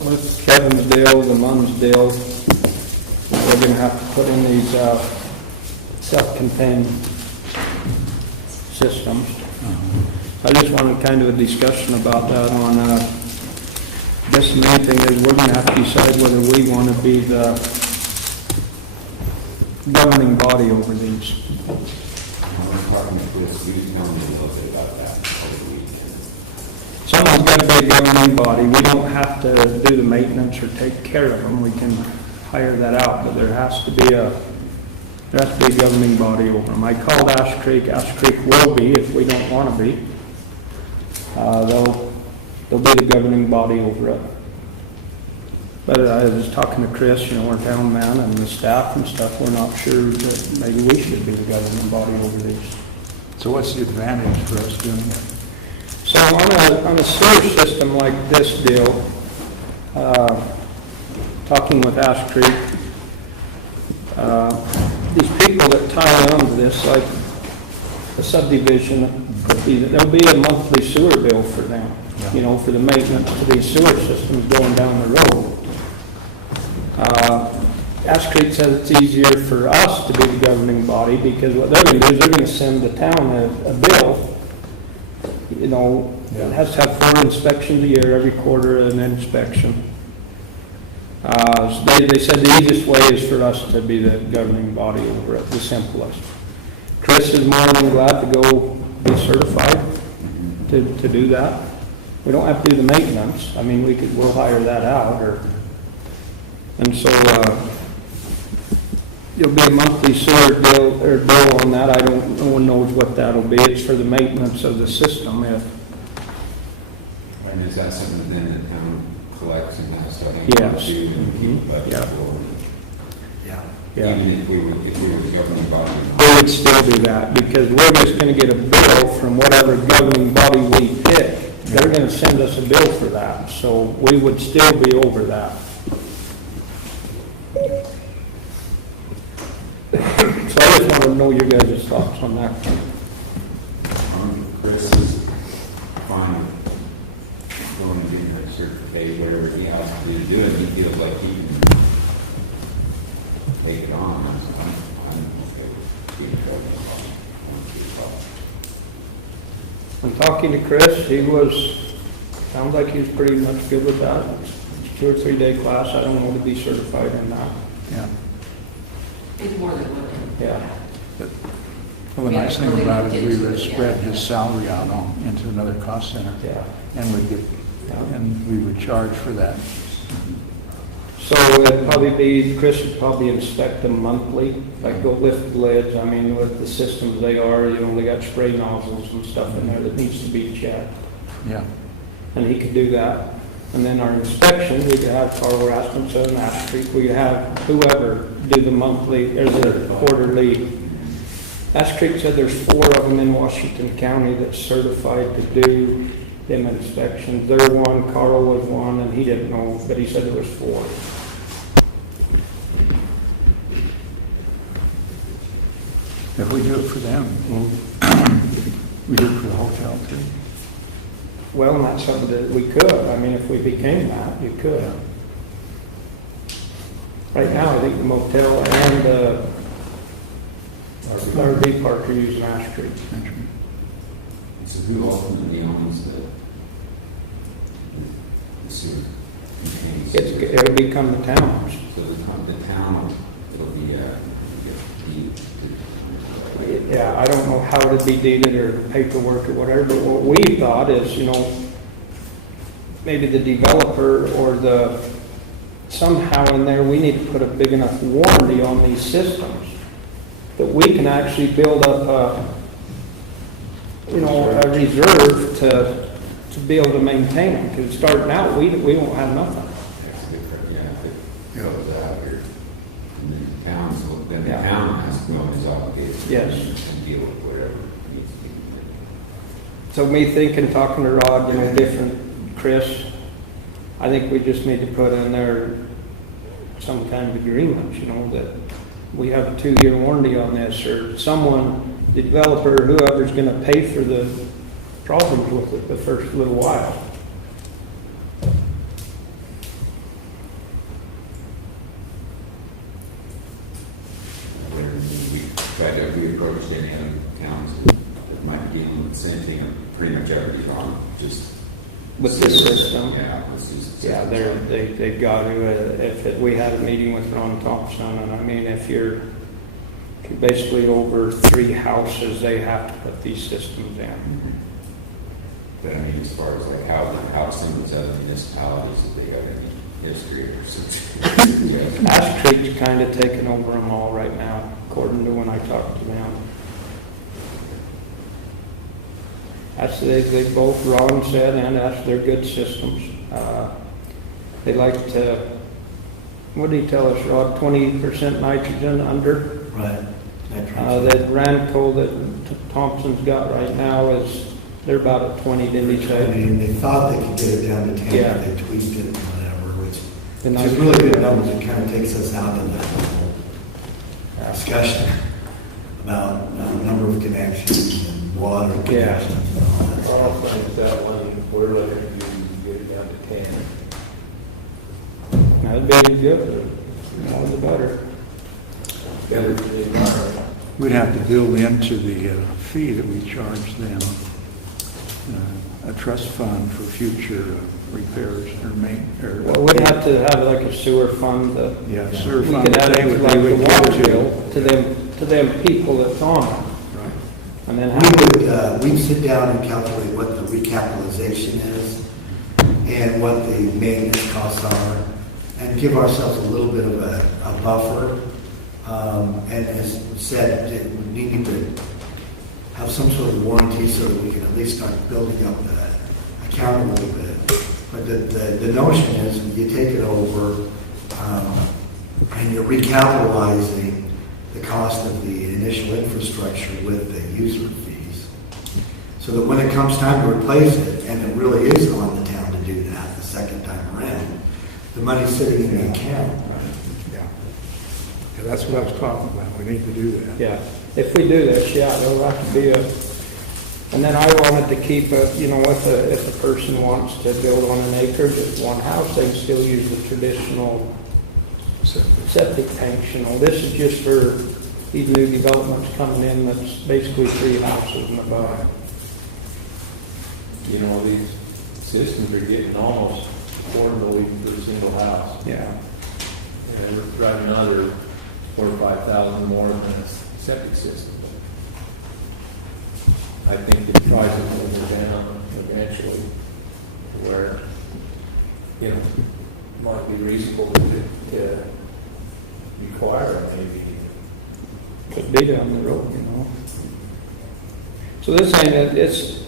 With Kevin's deal, the Mum's deal, we're going to have to put in these self-contained systems. I just wanted kind of a discussion about that on, this main thing is we're going to have to decide whether we want to be the governing body over these. We're talking to Chris, we tell me a little bit about that over the weekend. Someone's got to be a governing body. We don't have to do the maintenance or take care of them. We can hire that out, but there has to be a governing body over them. I called Ash Creek. Ash Creek will be, if we don't want to be. They'll be the governing body over it. But I was talking to Chris, our town man, and the staff and stuff. We're not sure that maybe we should be the governing body over these. So what's the advantage for us doing it? So on a sewer system like this deal, talking with Ash Creek, these people that tie on to this, like a subdivision, there'll be a monthly sewer bill for them, for the maintenance of these sewer systems going down the road. Ash Creek says it's easier for us to be the governing body because what they're going to do is they're going to send the town a bill. It has to have 4 inspections a year, every quarter an inspection. So they said the easiest way is for us to be the governing body over it, the simplest. Chris is more than glad to go be certified to do that. We don't have to do the maintenance. I mean, we'll hire that out. And so there'll be a monthly sewer bill on that. No one knows what that'll be. It's for the maintenance of the system. And is that something then the town collects and has to Yes. do? Yeah. Even if we were the governing body? We would still do that because we're just going to get a bill from whatever governing body we pick. They're going to send us a bill for that. So we would still be over that. So I just want to know your guys' thoughts on that. Chris is fine with going and getting a certificate, whatever he has to do it. He feels like he can take it on. I'm okay with being When talking to Chris, sounds like he was pretty much good with that. It's 2 or 3 day class. I don't know to be certified in that. Yeah. It's more than one. Yeah. Well, the nice thing about it is we would spread his salary out into another cost center. Yeah. And we would charge for that. So it'd probably be, Chris would probably inspect them monthly, like go lift the lids. I mean, with the systems they are, they got spray nozzles and stuff in there that needs to be checked. Yeah. And he could do that. And then our inspection, we could have Carl Rasmussen, Ash Creek, we could have whoever do the monthly, or the quarterly. Ash Creek said there's 4 of them in Washington County that's certified to do them inspections. They're one, Carl was one, and he didn't know, but he said there was 4. If we do it for them, we do it for the hotel too. Well, and that's something that we could. I mean, if we became that, you could. Right now, I think the motel and the RV park are using Ash Creek. So who ultimately owns the sewer? It'll become the town's. So the town, it'll be Yeah, I don't know how it'd be deeded or paperwork or whatever, but what we thought is, maybe the developer or somehow in there, we need to put a big enough warranty on these systems that we can actually build up a reserve to be able to maintain them. Because starting out, we won't have nothing. That's different, yeah. If it goes out here, and then the town, so then the town has to know his obligation. Yes. And deal with whatever needs to be done. So me thinking, talking to Rod, different, Chris, I think we just need to put in there some kind of agreement, that we have a 2-year warranty on this, or someone, the developer, or whoever's going to pay for the problems with it the first little while. pretty much everybody's on just. With this system. Yeah, this is. Yeah, they've got to, we had a meeting with Ron Thompson, and I mean, if you're basically over 3 houses, they have to put these systems in. But I mean, as far as like how some of the other municipalities, if they got any history or something. Ash Creek's kind of taken over them all right now, according to when I talked to them. That's, they both, Ron said, and that's their good systems. They like to, what did he tell us, Rod, 20% nitrogen under? Right. That Ranco that Thompson's got right now is, they're about at 20, didn't he I say? mean, they thought they could get it down to 10, Yeah. but they tweaked it and whatever, which The is really good numbers. It kind of takes us out of that whole discussion about number of connections and water Yeah. connections and all that I stuff. don't think that one, we're looking to get it down to 10. That'd be good, the more the better. Better for the environment. We'd have to build into the fee that we charge them a trust fund for future repairs or Well, we'd have to have like a sewer fund that Yeah, sewer we fund. could add they it would- like they the would give water to- bill to them people that's on it. Right. And then We'd sit down and calculate what the recapitalization is and what the maintenance costs are and give ourselves a little bit of a buffer. And as said, we need to have some sort of warranty so that we can at least start building up the account a little bit. But the notion is you take it over and you're recapitalizing the cost of the initial infrastructure with the user fees. So that when it comes time to replace it, and it really is on the town to do that the second time around, the money's sitting in the account. Yeah. Yeah, that's what I was talking about. We need to do that. Yeah, if we do this, yeah, there'll have to be and then I wanted to keep if a person wants to build on an acre, just one house, they can still use the traditional septic tanks, This is just for these new developments coming in, that's basically 3 houses and above. You know, these systems are getting almost affordable even for a single house. Yeah, And we're driving another 4,000 or 5,000 more than a septic system. I think the prices will go down eventually, where, might be reasonable to require it maybe. could be down the road, So this ain't,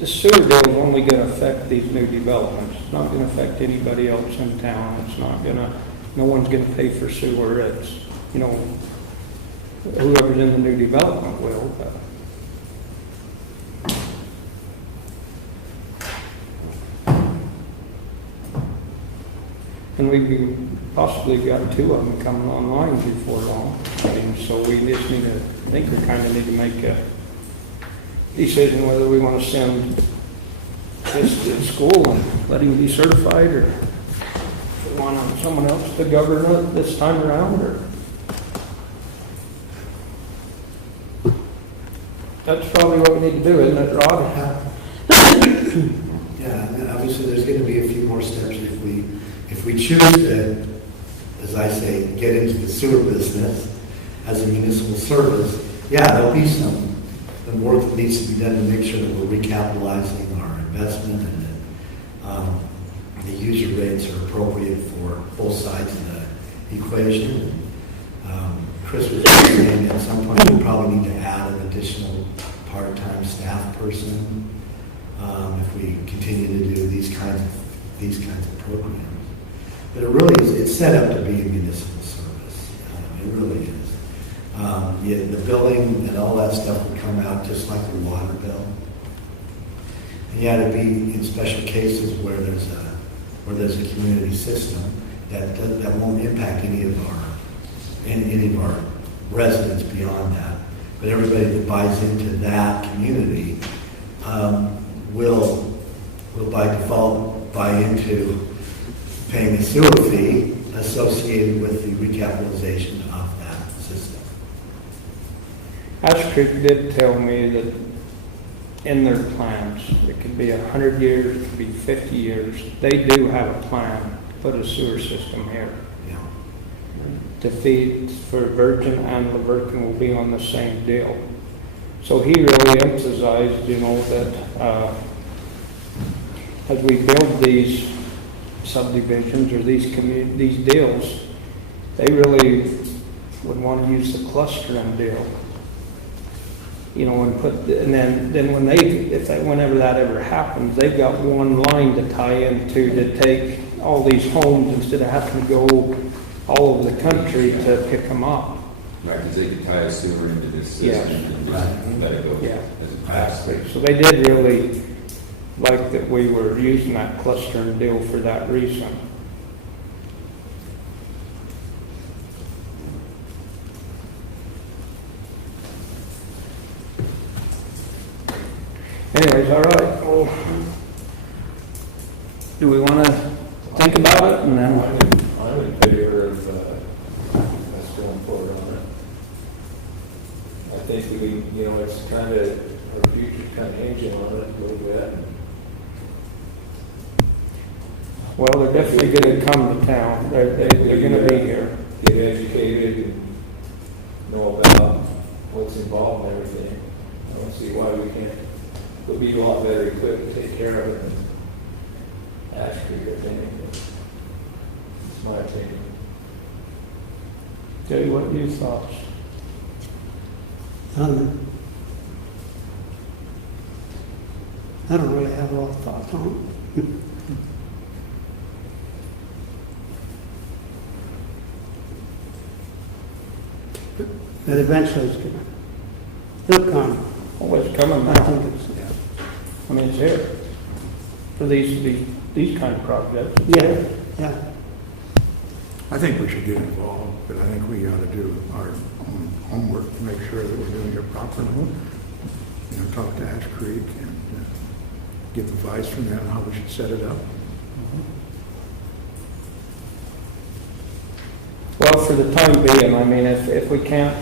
the sewer deal is only gonna affect these new developments. It's not gonna affect anybody else in town. It's not no one's gonna pay for sewer. It's, whoever's in the new development will, but. And we've possibly got 2 of them coming online before long. And so we just need to, I think we kind of need to make a decision whether we want to send this to school and let him be certified, or if we want someone else to govern it this time around, or. That's probably what we need to do, isn't it, Rod? Yeah, and obviously there's going to be a few more steps if we choose to, as I say, get into the sewer business as a municipal service. Yeah, there'll be some work that needs to be done to make sure that we're recapitalizing our investment and that the user rates are appropriate for both sides of the equation. Chris was saying at some point we probably need to add an additional part-time staff person if we continue to do these kinds of programs. But it really is, it's set up to be a municipal service. It really is. The billing and all that stuff would come out just like the water bill. And yeah, it'd be in special cases where there's a community system that won't impact any of our residents beyond that. But everybody that buys into that community will by default buy into paying a sewer fee associated with the recapitalization of that system. Ash Creek did tell me that in their plans. It could be 100 years, it could be 50 years. They do have a plan to put a sewer system here. Yeah. To feed for Virgin and Laverton will be on the same deal. So he really emphasized, you know, that as we build these subdivisions or these deals, they really would want to use the clustering deal. You know, and then when whenever that ever happens, they've got one line to tie into to take all these homes instead of having to go all over the country to pick them up. Right, because they could tie a sewer into this Yeah. system and just let it go. Yeah. As a pass. So they did really like that we were using that clustering deal for that reason. Anyways, all right, well, do we want to think about it and then? I'm in favor of us going forward on it. I think it's kind of, our future's kind of hinging on it a little bit. Well, they're definitely going to come to town. They're going to be here. Get educated and know about what's involved and everything. I don't see why we can't. We'll be a lot better equipped to take care of it than Ash Creek, I think. It's my opinion. Jay, what are your thoughts? I don't really have a lot of thoughts on it. But eventually it'll come. Oh, it's coming I now. think it's, I mean, it's here for these kind of projects. yeah. I think we should get involved, but I think we ought to do our own homework to make sure that we're doing it properly. You know, talk to Ash Creek and get advice from them on how we should set it up. Well, for the time being, I mean, if we can't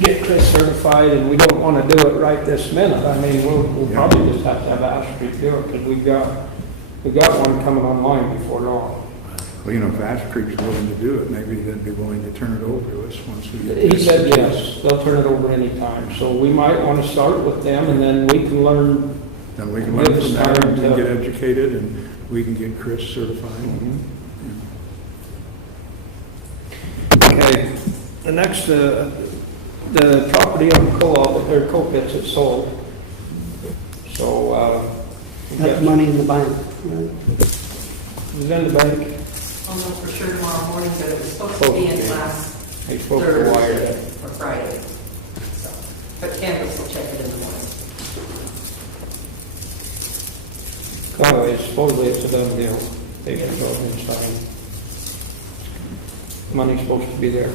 get Chris certified and we don't want to do it right this minute, I mean, we'll Yeah. probably just have to have Ash Creek do it because we've got one coming online before long. Well, you know, if Ash Creek's willing to do it, maybe they'd be willing to turn it over to us once we get. He said yes, they'll turn it over anytime. So we might want to start with them and then we can learn. Then we can learn from that and get educated and we can get Chris certified. Okay, the next, the property on Co-op, or Co-Pits is sold. So, we've That's got- money in the bank, right? It's in the bank. I'll know for sure tomorrow morning, but it was supposed to be in last They spoke to Wyatt. Thursday or Friday. So, but Candace will check it in the morning. Anyway, supposedly it's a done deal. They can go and sign. Money's supposed to be there.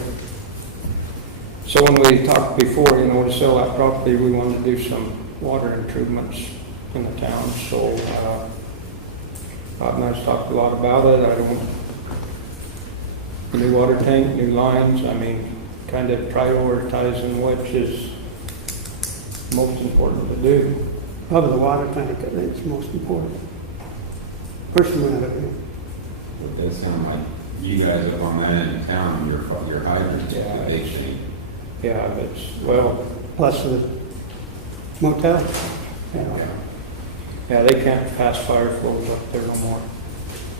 So when we talked before, you know, to sell that property, we wanted to do some water improvements in the town. So, Bob and I talked a lot about it. New water tank, new lines, I mean, kind of prioritizing which is most important to do. Probably the water tank, I think is most important. Personally, I don't know. It does sound like you guys up on that end of town, your hydrants, Yeah. a big thing. Yeah, that's, well, Plus the motel. yeah, they can't pass fire flows up there no more.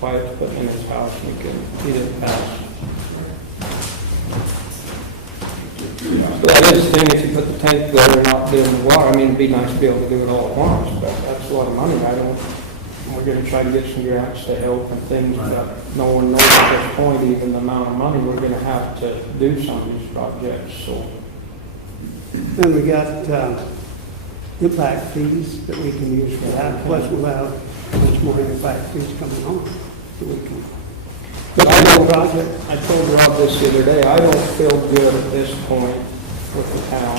Wyatt's putting in his house, and he didn't pass. But that is the thing, if you put the tank there and not doing the water, I mean, it'd be nice to be able to do it all at once, but that's a lot of money. We're gonna try to get some grants to help and things, but no one knows at this point even the amount of money we're gonna have to do some of these projects, so. Then we got impact fees that we can use for that. Plus we'll have much more impact fees coming on. that we can. But I don't, I told Rob this the other day, I don't feel good at this point with the town.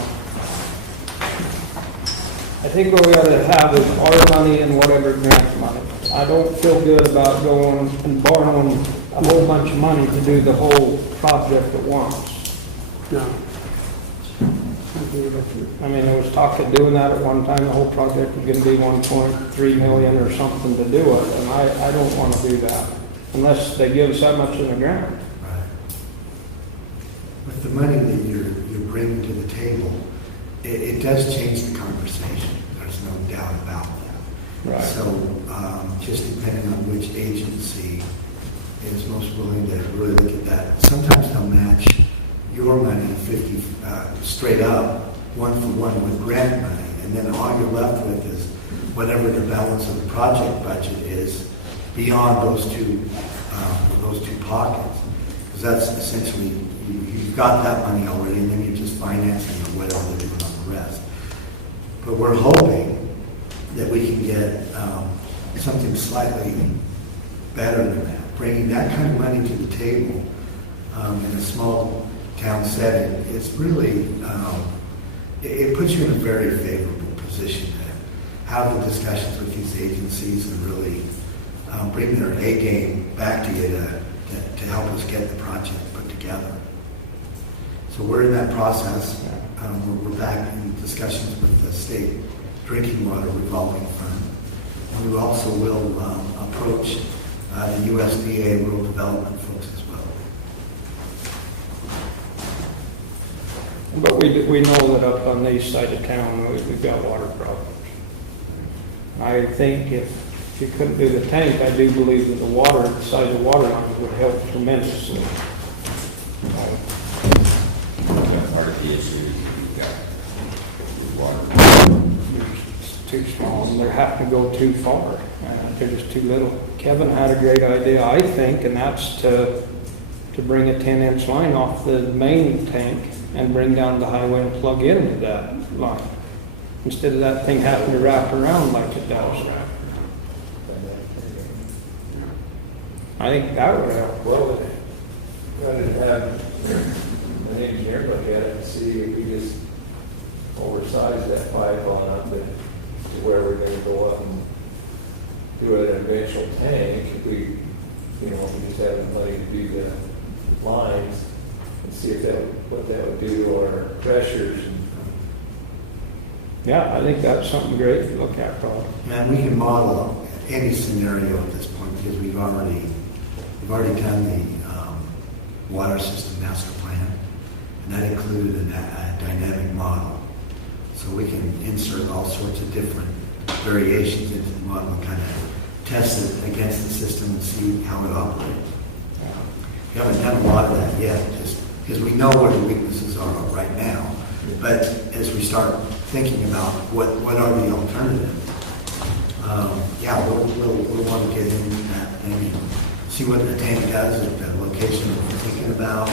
I think what we ought to have is our money and whatever grant money. I don't feel good about going and borrowing a whole bunch of money to do the whole project at once. No. do it. I mean, there was talk of doing that at one time, the whole project was gonna be 1.3 million or something to do it, and I don't wanna do that, unless they give us that much in the ground. Right. With the money that you're bringing to the table, it does change the conversation. There's no doubt about that. Right. So, just depending on which agency is most willing to really look at that. Sometimes they'll match your money 50, straight up, 1-for-1 with grant money, and then all you're left with is whatever the balance of the project budget is beyond those two pockets. Because that's essentially, you've got that money already, and then you're just financing or whatever they're doing on the rest. But we're hoping that we can get something slightly better than that, bringing that kind of money to the table in a small town setting. It's really, it puts you in a very favorable position to have the discussions with these agencies and really bring their A game back to you to help us get the project put together. So we're in that process. We're back in discussions with the state drinking water revolving fund. And we also will approach the USDA rural development folks as well. But we know that up on the east side of town, we've got water problems. I think if you couldn't do the tank, I do believe that the water, the size of water lines would help tremendously. That's part of the issue, you've got water. It's too small, and they're having to go too far. They're just too little. Kevin had a great idea, I think, and that's to bring a 10-inch line off the main tank and bring down the highway and plug into that line, instead of that thing having to wrap around like it does. I think that would help. Well, rather than have an engineer look at it and see if we just oversize that pipe on up to where we're gonna go up and do an eventual tank, if we, you know, if we just have the money to do the lines and see if what that would do to our pressures. Yeah, I think that's something great to look at, probably. And we can model any scenario at this point because we've already done the water system master plan, and that included a dynamic model. So we can insert all sorts of different variations into the model and kind of test it against the system and see how it operates. We haven't done a lot of that yet, just because we know where the weaknesses are right now. But as we start thinking about what are the alternatives, we'll want to get into that thing and see what the tank does at the location that we're thinking about.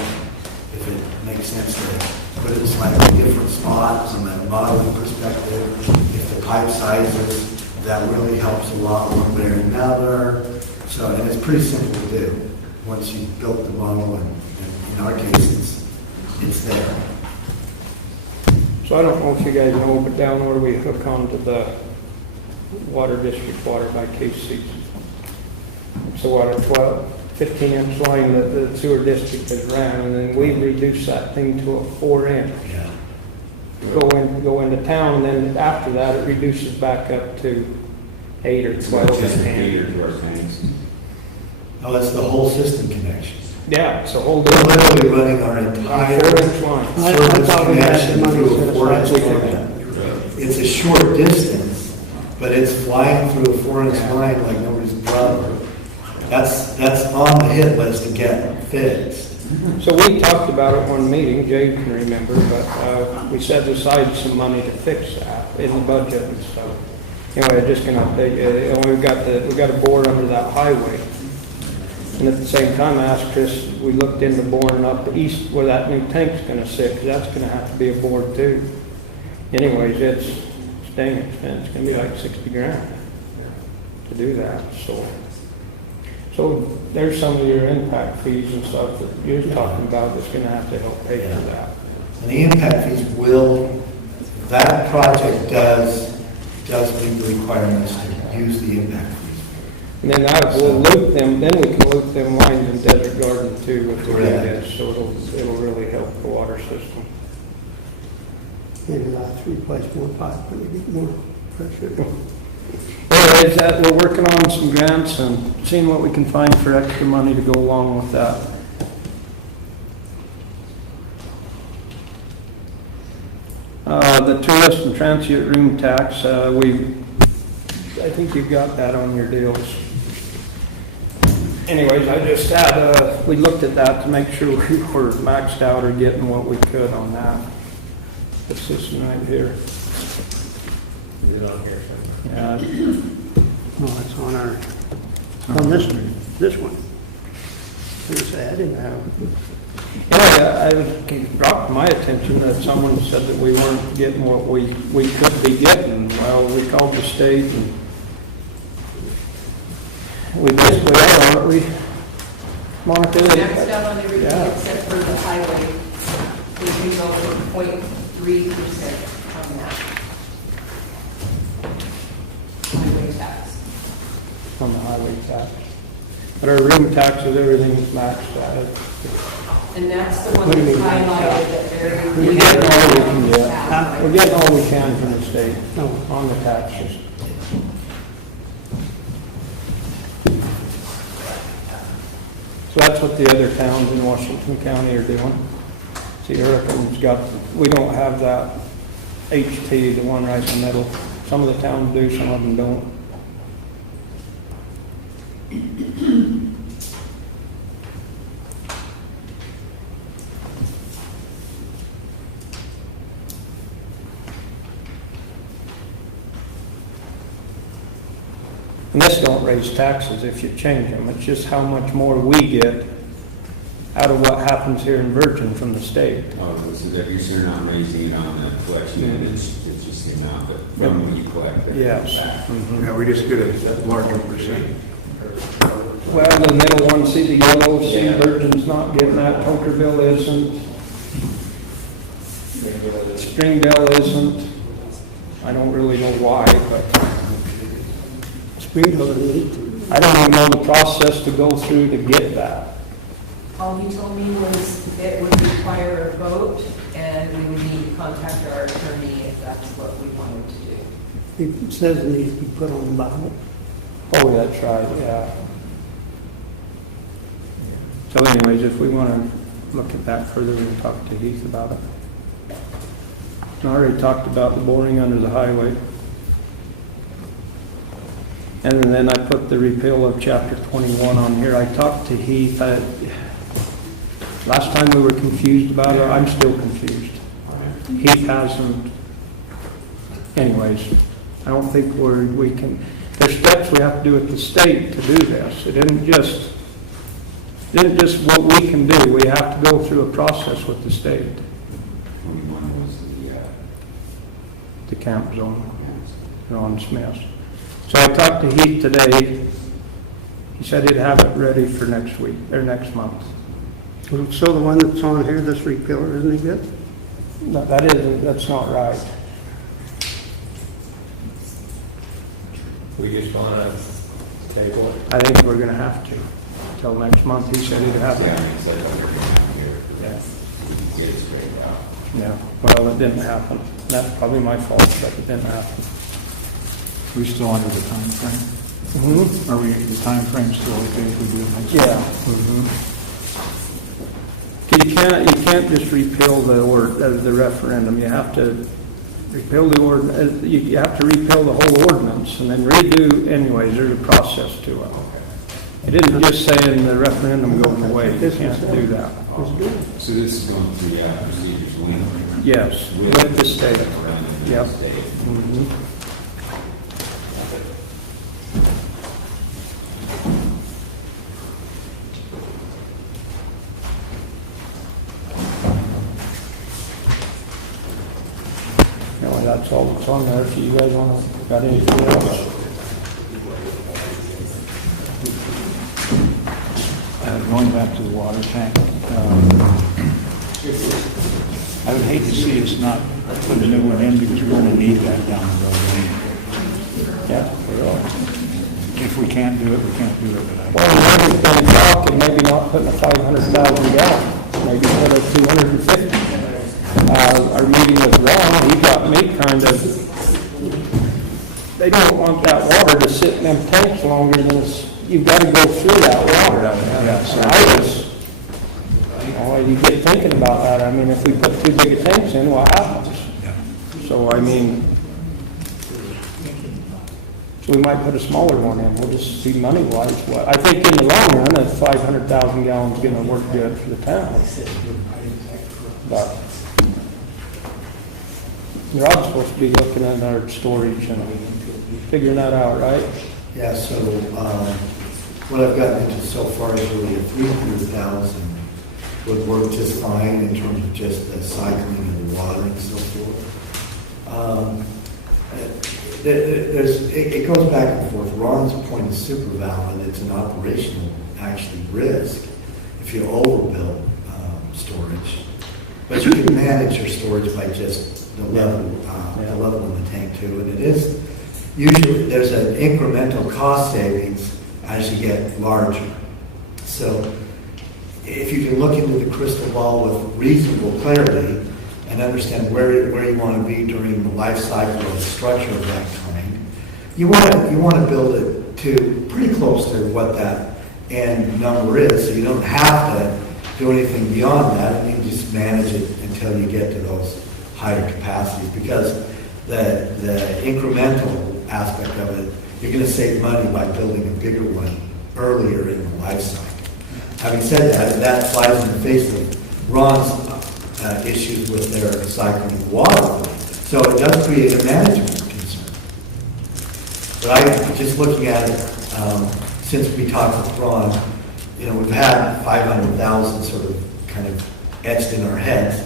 If it makes sense to put it in a slightly different spot from a modeling perspective. If the pipe sizes, that really helps a lot one way or another. So, and it's pretty simple to do once you've built the model, and in our case, it's there. So I don't know if you guys know, but down where we hook onto the water district water by KC, it's a water 15-inch line that the sewer district has ran, and then we reduced that thing to a 4-inch. Yeah. Go into town, and then after that, it reduces back up to 8 or 12. Just a feeder to our tanks. Oh, that's the whole system connection. Yeah, it's a whole We're different literally running our entire 4-inch line. I service thought we had the connection money through set a aside 4-inch for line. It's a short distance, but it's flying through a 4-inch line like nobody's brother. That's on the hit list to get fixed. So we talked about it one meeting, Jay can remember, but we set aside some money to fix that in the budget and stuff. Anyway, just gonna update you, we've got a bore under that highway. And at the same time, I asked Chris, we looked into boring up east where that new tank's gonna sit, because that's gonna have to be a bore too. Anyways, it's dang expensive, it's gonna be like 60 grand to do that, so there's some of your impact fees and stuff that you're talking about that's gonna have to help pay for that. And the impact fees that project does meet the requirements to use the impact fees. And then we'll loop them, then we can loop them lines in Desert Garden too, if we do Correct. this, so it'll really help the water system. Maybe we'll have to replace more pipe when we get more pressure. Anyways, we're working on some grants and seeing what we can find for extra money to go along with that. The tourist and transient room tax, I think you've got that on your deals. Anyways, I just had, we looked at that to make sure we were maxed out or getting what we could on that. This system right here. Is it on here? Yeah, Oh, it's on our, on this one. It's added now. yeah, it brought to my attention that someone said that we weren't getting what we could be getting. Well, we called the state and we basically are, aren't we? Monica? Maxed out on everything Yeah. except for the highway. We can go for 0.3% on that. Highway tax. On the highway tax. But our room taxes, everything is maxed out. And that's the one What do you that's mean, maxed out? highlighted that very. We're getting all we can get. Huh? We're getting all we can from the state No. on the taxes. So that's what the other towns in Washington County are doing. See, Hurricane's got, we don't have that HT, the one right in the middle. Some of the towns do, some of them don't. And this don't raise taxes if you change them. It's just how much more we get out of what happens here in Virgin from the state. Oh, so that you're not raising it on the collection, end, it's just the amount, but from when you collect it. Yes. back. Yeah, we just get a larger percent. Well, the middle one, see the yellow, see Virgin's not getting that, Tokerville isn't, Springdale isn't. I don't really know why, but Springdale doesn't need to. I don't even know the process to go through to get that. All he told me was it would require a vote and we would need to contact our attorney if that's what we wanted to do. It says it needs to be put on the ballot. Oh, that's right, yeah. So anyways, if we want to look at that further, we can talk to Heath about it. I already talked about the boring under the highway. And then I put the repeal of chapter 21 on here. I talked to Heath. Last time we were confused about it, I'm still confused. Heath hasn't. Anyways, I don't think we can, there's steps we have to do at the state to do this. It isn't just what we can do. We have to go through a process with the state. 21 was The camp zone on Smith. So I talked to Heath today. He said he'd have it ready for next week, or next month. So the one that's on here, this repealer, isn't it good? No, that's not right. We just want to table it. I think we're gonna have to, till next month. He said he'd have yeah, it. it's like under here, Yeah, get it straightened out. yeah. Well, it didn't happen. That's probably my fault, but it didn't happen. We still under the time frame? Mm-hmm. Are we, the time frame still okay if we do it next? Yeah. You can't just repeal the referendum. You have to repeal the you have to repeal the whole ordinance and then redo, anyways, there's a process to it. It isn't just saying the referendum goes away. You can't do that. So this is going through, procedures with. Yes, with the state. Yep. State. Mhm. Anyway, that's all that's on there. If you guys got anything else? Going back to the water tank, I would hate to see us not put a new one in because we're going to need that down the road. Yeah, we are. If we can't do it, we can't do it, but Well, maybe been talking, maybe not putting a 500,000 gallon, maybe put a 250. our meeting with Ron, he got me kind of, they don't want that water to sit in them tanks longer than you've got to go through that water. Yeah, so- And I was, you get thinking about that, I mean, if we put too big a tanks in, what happens? So, I mean, so we might put a smaller one in, we'll just see money-wise what, I think in the long run, a 500,000 gallons is gonna work good for the town. But Rob's supposed to be looking at our storage and figuring that out, right? Yeah, so, what I've gotten into so far is really a 300,000 would work just fine in terms of just the cycling of the water and so forth. It goes back and forth. Ron's point is super valid. It's an operational, actually, risk if you overbuild storage. But you can manage your storage by just the level in the tank too. And it is, usually, there's an incremental cost savings as you get larger. So if you can look into the crystal ball with reasonable clarity and understand where you want to be during the life cycle of a structure of that kind, you want to build it to pretty close to what that end number is, so you don't have to do anything beyond that, and you can just manage it until you get to those higher capacities, because the incremental aspect of it, you're going to save money by building a bigger one earlier in the life cycle. Having said that, that flies in the face of Ron's issues with their recycling water. So it does create a management concern. But just looking at it, since we talked with Ron, we've had 500,000 sort of kind of etched in our heads.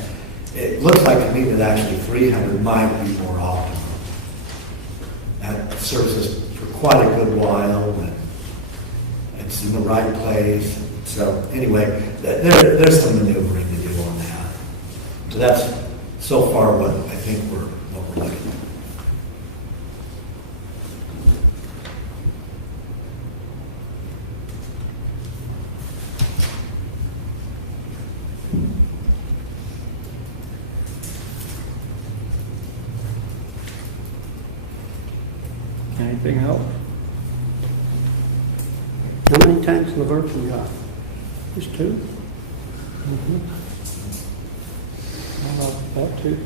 It looks like to me that actually 300 might be more optimal. That serves us for quite a good while, and it's in the right place. So anyway, there's some maneuvering to do on that. So that's so far what I think we're looking at. Anything else? How many tanks in the Virgin got? Just 2? How about that too?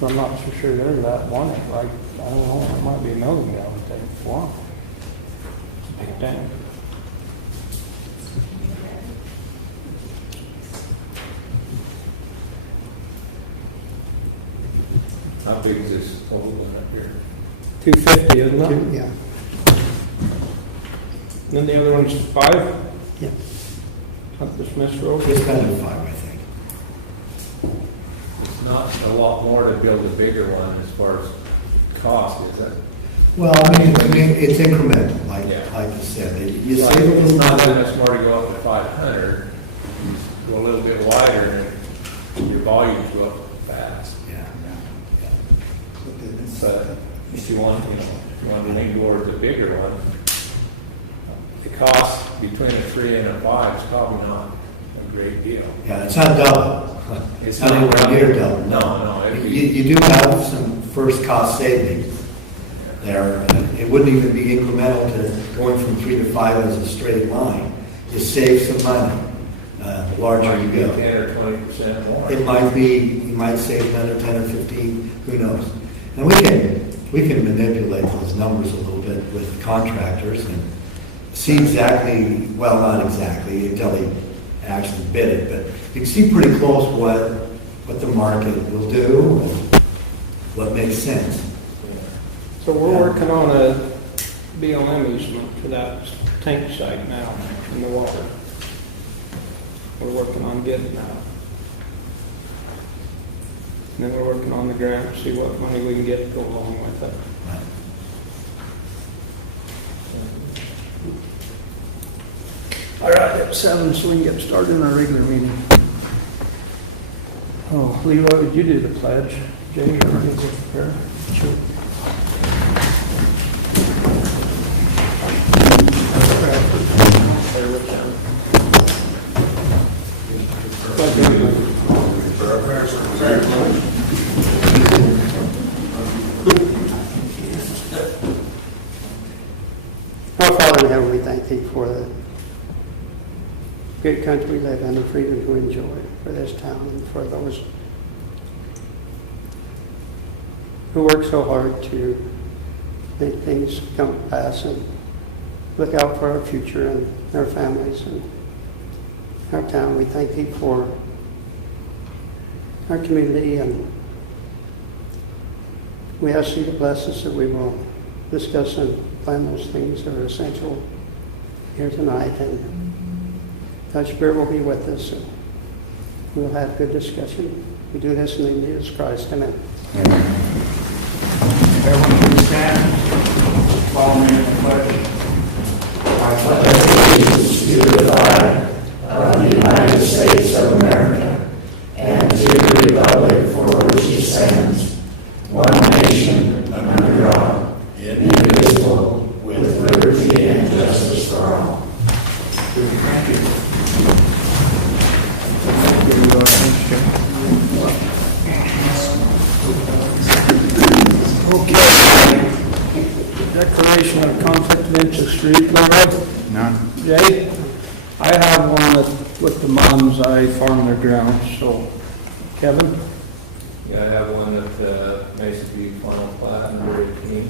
I'm not so sure there's that one, like, I don't know, it might be a million gallon tank for one. It's a big tank. How big is this total one up here? 250, isn't it? Yeah. Then the other one's 5, Yeah. up the Smith Road. Just under 5, I think. It's not a lot more to build a bigger one as far as cost, is it? Well, I mean, it's incremental, like Yeah. you said. You Like, save a it's little not that money. much more to go up to 500, go a little bit wider, and your volumes go up fast. Yeah. But if you want, if you want to lean towards a bigger one, the cost between a 3 and a 5 is probably not a great deal. Yeah, it's not double. It's Not not anywhere near double. No, it'd be- You do have some first cost savings there. It wouldn't even be incremental to going from 3 to 5 as a straight line. You save some money, the larger you go. 10 or 20% more. It might be, you might save another 10 or 15, who knows? And we can manipulate those numbers a little bit with contractors and see exactly, well, not exactly until they actually bid it, but you can see pretty close what the market will do and what makes sense. So we're working on a BLM easement for that tank site now in the water. We're working on getting that. And then we're working on the grant, see what money we can get to go along with it. All right, at 7, so we can get started in our regular meeting. Oh, Leroy, would you do the pledge? Jay, you're ready to prepare? Sure. Pledge allegiance Our Father in heaven, we thank Thee for the good country we live in, the freedom to enjoy, for this town, and for those who work so hard to make things come to pass and look out for our future and our families and our town. We thank Thee for our community, and we ask Thee to bless us that we will discuss and plan those things that are essential here tonight, and Thy Spirit will be with us, and we'll have good discussion. We do this in the name of Jesus Christ. Amen. Everyone please stand. Follow me in the pledge. I pledge allegiance to the flag of the United States of America and to the republic for which it stands, one nation, under God, indivisible, with liberty and justice for all. Thank you. Okay. Declaration of conflict of interest, Leroy? None. Jay? I have one that with the moms, I farm their grounds, so. Kevin? Yeah, I have one that Mesa View final plat number 18.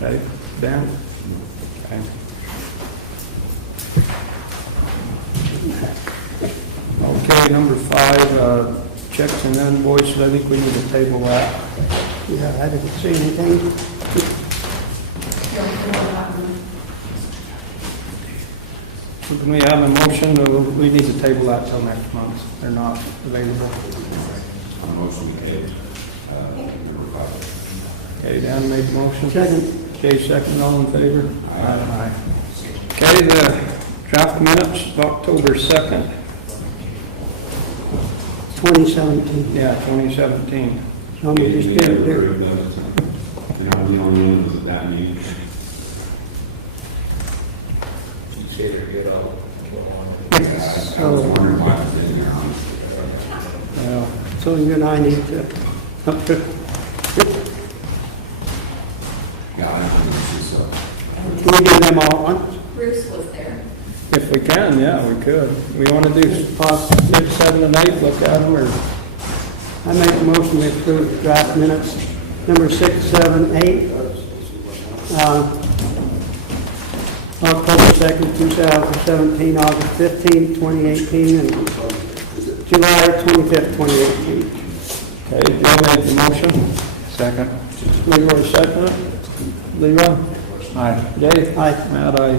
Okay. Dan? Okay. Okay, number 5, checks and invoices, I think we need to table that. Yeah, I didn't see anything. Can we have a motion, or we need to table that till next month? They're not available. On motion we table, number 5. Okay, Dan made the motion. Second. Okay, second, all in favor? Aye. Okay, the draft minutes of October 2nd, 2017. yeah, 2017. So we just get it there. And I'm the only one with that meeting. Each day to get out. I was wondering why I was in there, honestly. Yeah. So you and I need to, Yeah, I don't know, she's, can we do them all at once? Bruce was there. If we can, yeah, we could. We want to do 6, 7, and 8, look at them, or, I make a motion to approve the draft minutes, number 6, 7, 8. October 2nd, 2017, August 15th, 2018, and July 25th, 2018. okay, Joe made the motion. Second. Leroy second. Leroy? Aye. Jay? Aye. Matt, aye.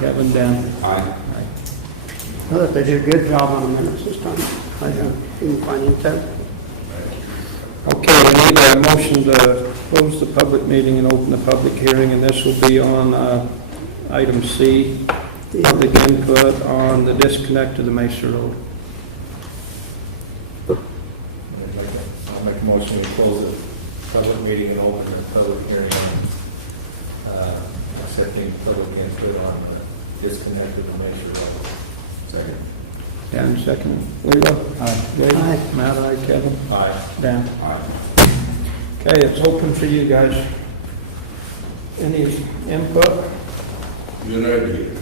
Kevin, Dan? Aye. I thought they did a good job on the minutes this time. I didn't find any too. Okay, we need a motion to close the public meeting and open the public hearing, and this will be on item C, public input on the disconnect of the Mesa Road. I'll make a motion to close the public meeting and open the public hearing. Accepting public input on the disconnected Mesa Road. Second. Dan, second. Leroy? Aye. Jay? Aye. Matt, aye. Kevin? Aye. Dan? Aye. Okay, it's open for you guys. Any input? Good idea.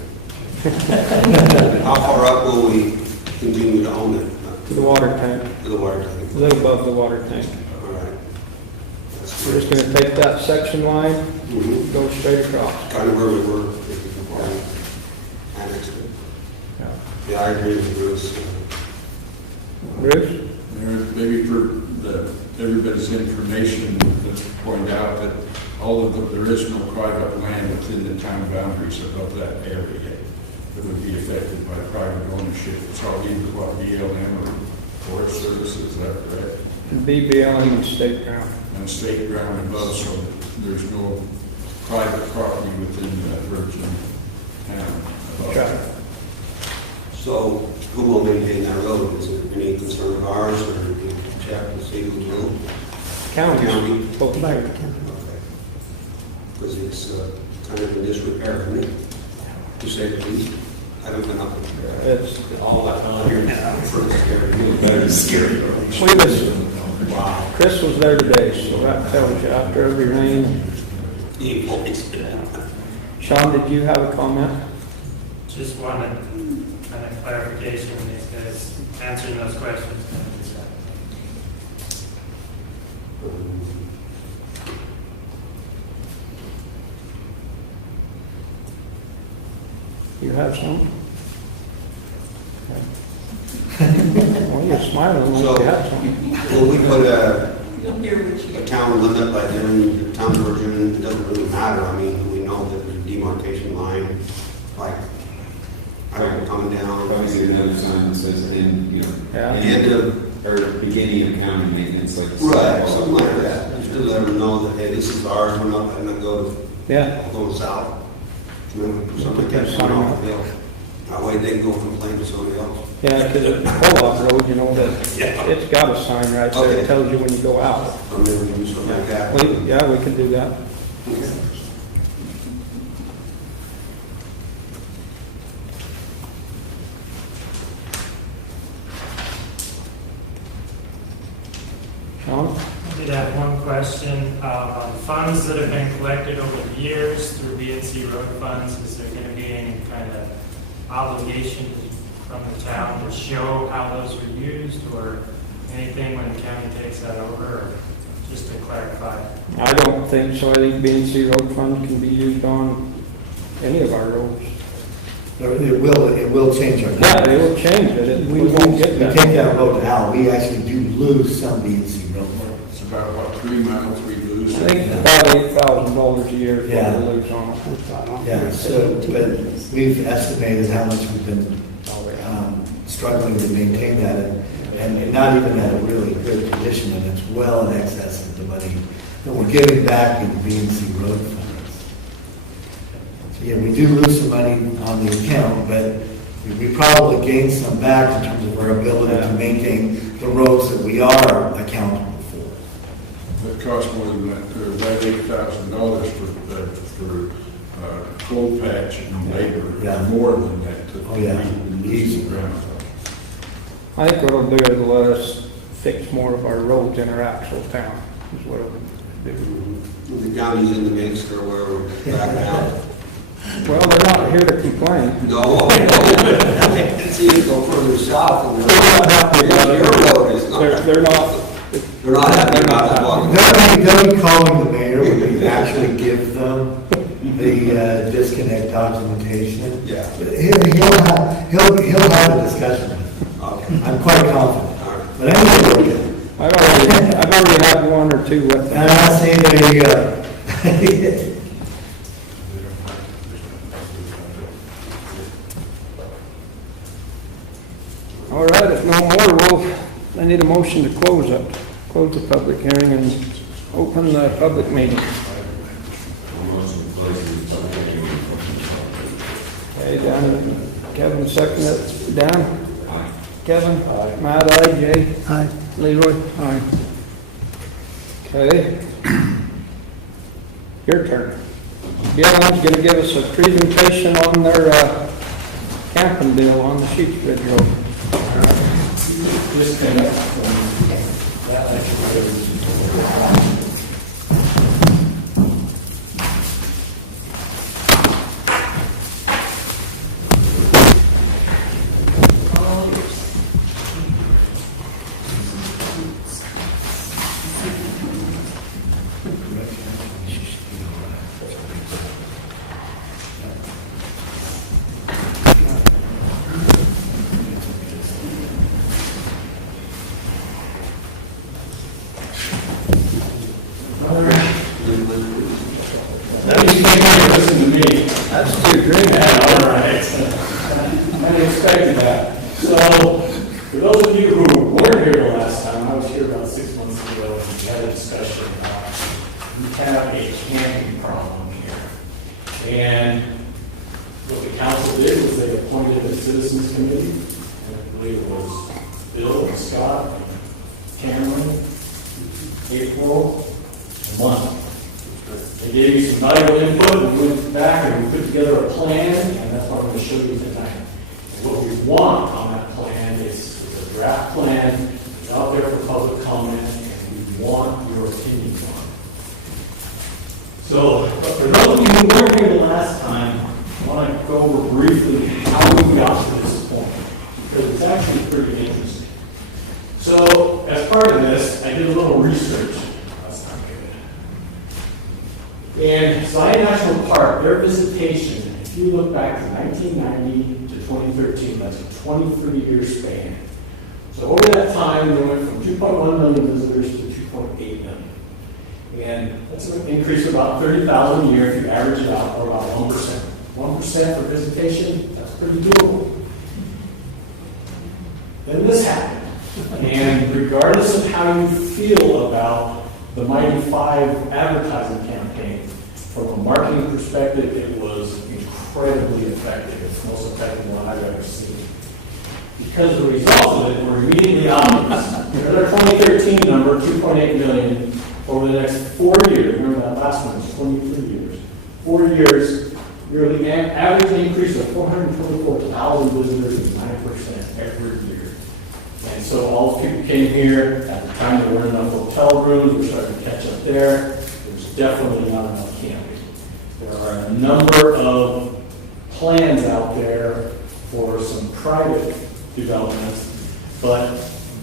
How far up will we continue to own it? To the water tank, To the water a tank? little above the water tank. All right. That's We're just gonna take that section line, Mhm. go straight across. Kind of where we were, before I annexed it. Yeah, I agree with Bruce. Bruce? Maybe for everybody's information, to point out that there is no private land within the town boundaries of that area that would be affected by private ownership. It's all either what, BLM or Forest Service, is that correct? BBL and state ground. And state ground above, so there's no private property within that virgin town. above. Right. So who will maintain that road? Is it any concern of ours, or we can check and see who will? County. County. Both. Back to county. Because it's kind of in disrepair, isn't it? To say the least. I haven't been up there. It's all that on here. Very scary. Wow. Chris was there today, so that tells you after every rain. Sean, did you have a comment? Just wanted kind of clarification when these guys answering those questions. You have some? Well, you're smiling like So, you have some. will we put a You'll hear what you. town limit by then, town version, it doesn't really matter. I mean, we know that there's a demarcation line, like, I don't know, coming down. Probably see another sign that says in, you know, Yeah. End of, or beginning of county maintenance, like. right, something like that. Just to let them know that, hey, this is ours, we're not letting it go, Yeah, go south. Something like that, sign off the bill. That way they can go complain to somebody else. yeah, because at Pollock Road, you know, that it's got a sign right there Okay. that tells you when you go out. Or maybe we can do something like that. Yeah, we can do that. Okay. Sean? I did have one question. On funds that have been collected over the years through BNC road funds, is there going to be any kind of obligation from the town to show how those were used or anything when the county takes that over? Or just to clarify. I don't think so. I think BNC road funds can be used on any of our roads. It will change our. Yeah, they will change it. We won't get We that. take that road out, we actually do lose some BNC road. It's about, what, 3 miles we lose? I think about $8,000 a year is Yeah. what we lose on it. Yeah, so, but we've estimated how much we've been struggling to maintain that, and not even at a really good condition, and it's well in excess of the money that we're giving back in BNC road funds. So, yeah, we do lose some money on the account, but we probably gain some back in terms of our ability to maintain the roads that we are accountable for. It costs more than that $8,000 for cold patch and labor, Yeah. more than that. to- Oh, yeah. we lose the ground. I think what it'll do is it'll let us fix more of our roads in our actual town, is what it'll do. The county's in the mix or where we're back out. Well, they're not here to complain. No, see, you go further south and They're not happy about it. your road is not. They're not, They're not happy about that walking. They'll be calling the mayor when we actually give them the disconnect documentation. Yeah. He'll have a discussion with them. Okay. I'm quite confident. All right. But anyway, we're good. I've already had one or two with them. And I say, there you go. All right, if no more, I need a motion to close the public hearing and open the public meeting. Okay, Dan, Kevin seconded, Dan? Aye. Kevin? Matt, aye, Jay? Aye. Leroy? Aye. Okay. Your turn. Gillen's gonna give us a presentation on their, camping deal on the Sheets Ridge Road. Just kind of, All yours. listen to me. That's too green. Yeah, all right. I expected that. So, for those of you who weren't here the last time, I was here about 6 months ago, and we had a discussion about we have a camping problem here. And what the council did was they appointed a citizens committee, and I believe it was Bill and Scott, and Cameron, April, and Lon. They gave you some valuable input, and we went back and we put together a plan, and that's what I'm going to show you tonight. And what we want on that plan is a draft plan, it's out there for public comment, and we want your opinions on it. So, but for those of you who weren't here the last last time, I want to go over briefly how we got to this point, because it's actually pretty interesting. So, as part of this, I did a little research. That's not good. And Zion National Park, their visitation, if you look back to 1990 to 2013, that's a 23-year span. So over that time, they went from 2.1 million visitors to 2.8 million. And that's an increase of about 30,000 a year if you average it out, or about 1%. 1% for visitation, that's pretty doable. Then this happened. And regardless of how you feel about the Mighty 5 advertising campaign, from a marketing perspective, it was incredibly effective. It's the most effective one I've ever seen. Because the results of it were immediately obvious. There's our 2013 number, 2.8 million, over the next 4 years. Remember that last one was 23 years. 4 years, yearly average increase of 424,000 visitors and 9% every year. And so all the people came here. At the time, there weren't enough hotel rooms. We're starting to catch up there. There's definitely not enough camping. There are a number of plans out there for some private developments, but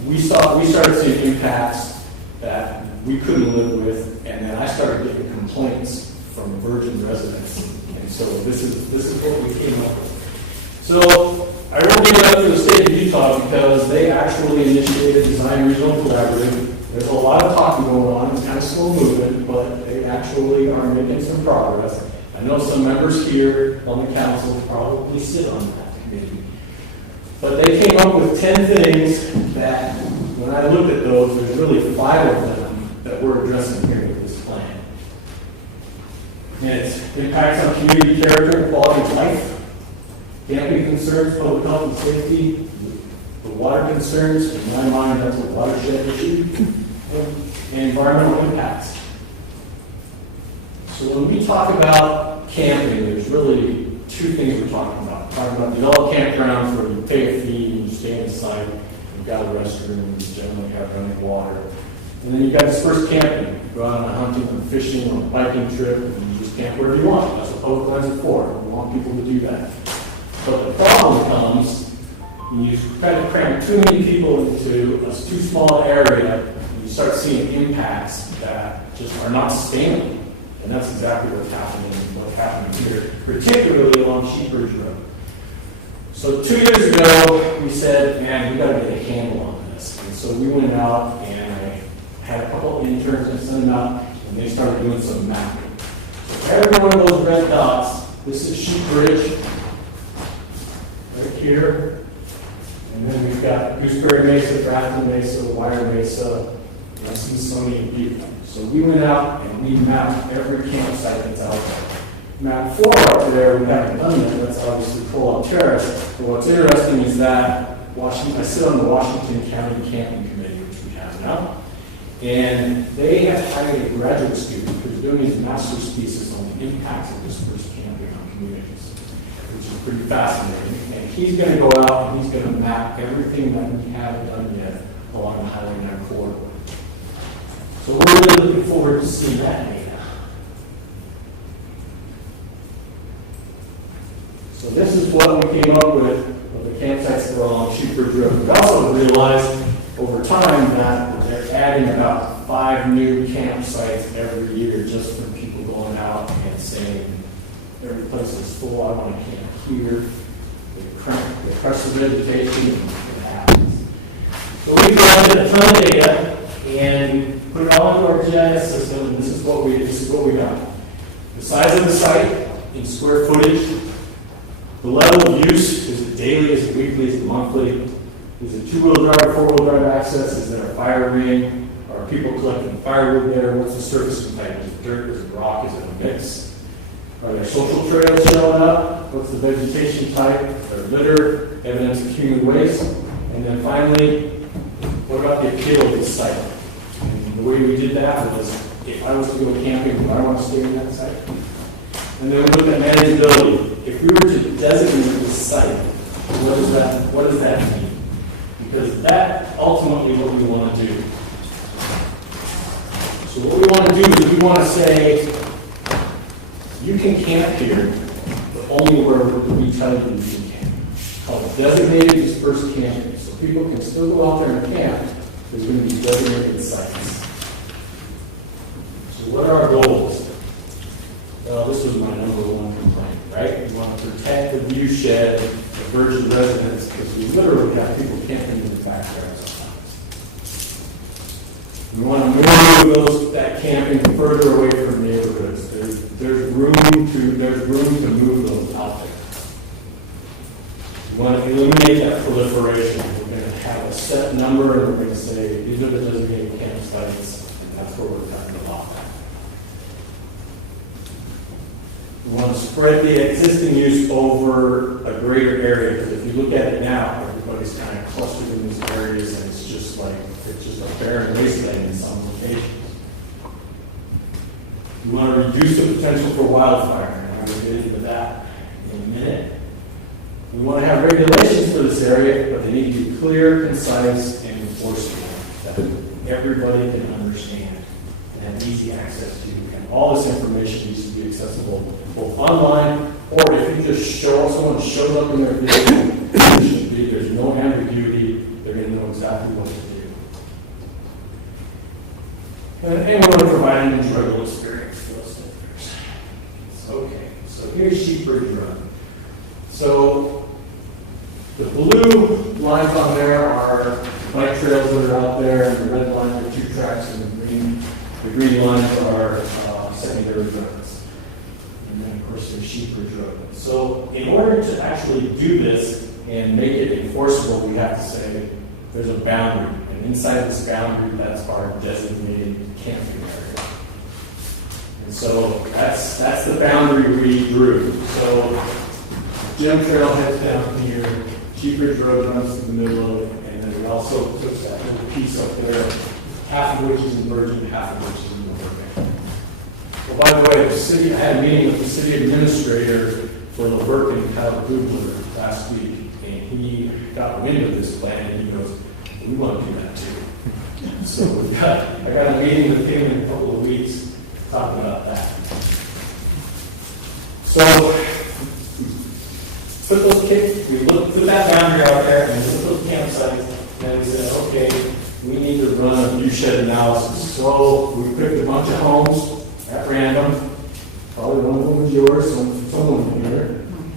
we started seeing impacts that we couldn't live with, and then I started getting complaints from Virgin residents, and so this is what we came up with. So I wrote it up to the state of Utah because they actually initiated Design Regional Collaborative. There's a lot of talking going on. It's kind of slow movement, but they actually are making some progress. I know some members here on the council probably sit on that committee. But they came up with 10 things that, when I looked at those, there's really 5 of them that we're addressing here with this plan. And it's impacts on community character and quality of life, camping concerns, public health and safety, the water concerns, in my mind, that's a watershed issue, and environmental impacts. So when we talk about camping, there's really 2 things we're talking about. We're talking about developed campgrounds where you pay a fee and you stay inside. You've got a restroom, you generally have running water. And then you've got dispersed camping. You go out on a hunting or fishing or a biking trip and you just camp wherever you want. That's what public lands are for. We want people to do that. But the problem comes when you try to cram too many people into a too small area, and you start seeing impacts that just are not sustainable. And that's exactly what's happening here, particularly along Sheep Ridge Road. So 2 years ago, we said, man, we got to get a handle on this. And so we went out and I had a couple of interns and sent them out, and they started doing some mapping. So every one of those red dots, this is Sheep Ridge, right here. And then we've got Gooseberry Mesa, Grafton Mesa, Wire Mesa, and Smithsonian Butte. So we went out and we mapped every campsite that's out there. Map 4 up there, we haven't done yet, that's obviously Pull-Out Terrace. But what's interesting is that I sit on the Washington County Camping Committee, which we have now, and they have hired a graduate student who's doing his master's thesis on the impacts of dispersed camping on communities, which is pretty fascinating. And he's going to go out and he's going to map everything that we haven't done yet along the Highway 9 corridor. So we're really looking forward to seeing that data. So this is what we came up with the campsites that are along Sheep Ridge Road. We also realized over time that they're adding about 5 new campsites every year just from people going out and saying, every place is full, I want to camp here. They crush the vegetation and it happens. So we collected a ton of data and put it all into our GIS system, and this is what we got. The size of the site in square footage, the level of use, is it daily, is it weekly, is it monthly, is it 2-wheel drive, 4-wheel drive access, is there a fire ring, are people collecting firewood there, what's the surface type, is it dirt, is it rock, is it a mix, are there social trails showing up, what's the vegetation type, is there litter, evidence of human waste, and then finally, what about the appeal of the site? And the way we did that was, if I was to go camping, do I want to stay in that site? And then we looked at manageability. If we were to designate this site, what does that mean? Because that's ultimately what we want to do. So what we want to do is we want to say, you can camp here, but only where we tell you you can camp. It's called designated dispersed camping, so people can still go out there and camp. There's going to be designated sites. So what are our goals? Well, this was my number one complaint, right? We want to protect the view shed of Virgin residents because we literally have people camping in the backyard sometimes. We want to move that camping further away from neighborhoods. There's room to move those out there. We want to eliminate that proliferation. We're going to have a set number and we're going to say these are the designated campsites, and that's where we're talking about that. We want to spread the existing use over a greater area, because if you look at it now, everybody's kind of clustered in these areas, and it's just a barren wasteland in some locations. We want to reduce the potential for wildfire, and I'm going to get into that in a minute. We want to have regulations for this area, but they need to be clear, concise, and enforceable, that everybody can understand and have easy access to. And all this information needs to be accessible both online, or if you just someone shows up in their video, there's no ambiguity, they're going to know exactly what to do. And we want to provide an enjoyable experience for those visitors. Okay, so here's Sheepbridge Run. So the blue lines on there are bike trails that are out there, and the red lines are 2 tracks, and the green lines are secondary roads. And then, of course, there's Sheepbridge Road. So in order to actually do this and make it enforceable, we have to say there's a boundary. And inside this boundary, that's our designated camping area. And so that's the boundary we drew. So Gem Trail heads down here, Sheepbridge Road runs through the middle of it, and then we also took that little piece up there, half of which is in Virgin, half of which is in Burbank. Well, by the way, I had a meeting with the city administrator for the work in Kyle Googler last week, and he got wind of this plan, and he goes, we want to do that too. So I got a meeting with him in a couple of weeks talking about that. So we put that boundary out there, and we looked at those campsites, and we said, okay, we need to run a view shed analysis. So we picked a bunch of homes at random, probably one of them was yours, someone here,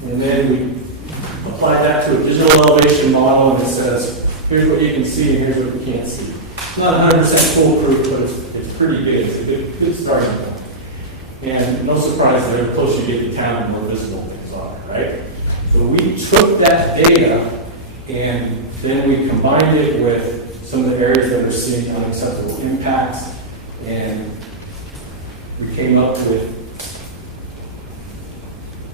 and then we applied that to a digital elevation model, and it says, here's what you can see, and here's what you can't see. It's not 100% foolproof, but it's pretty good. It's a good starting point. And no surprise that the closer you get to town, the more visible things are, right? So we took that data, and then we combined it with some of the areas that are seeing unacceptable impacts, and we came up with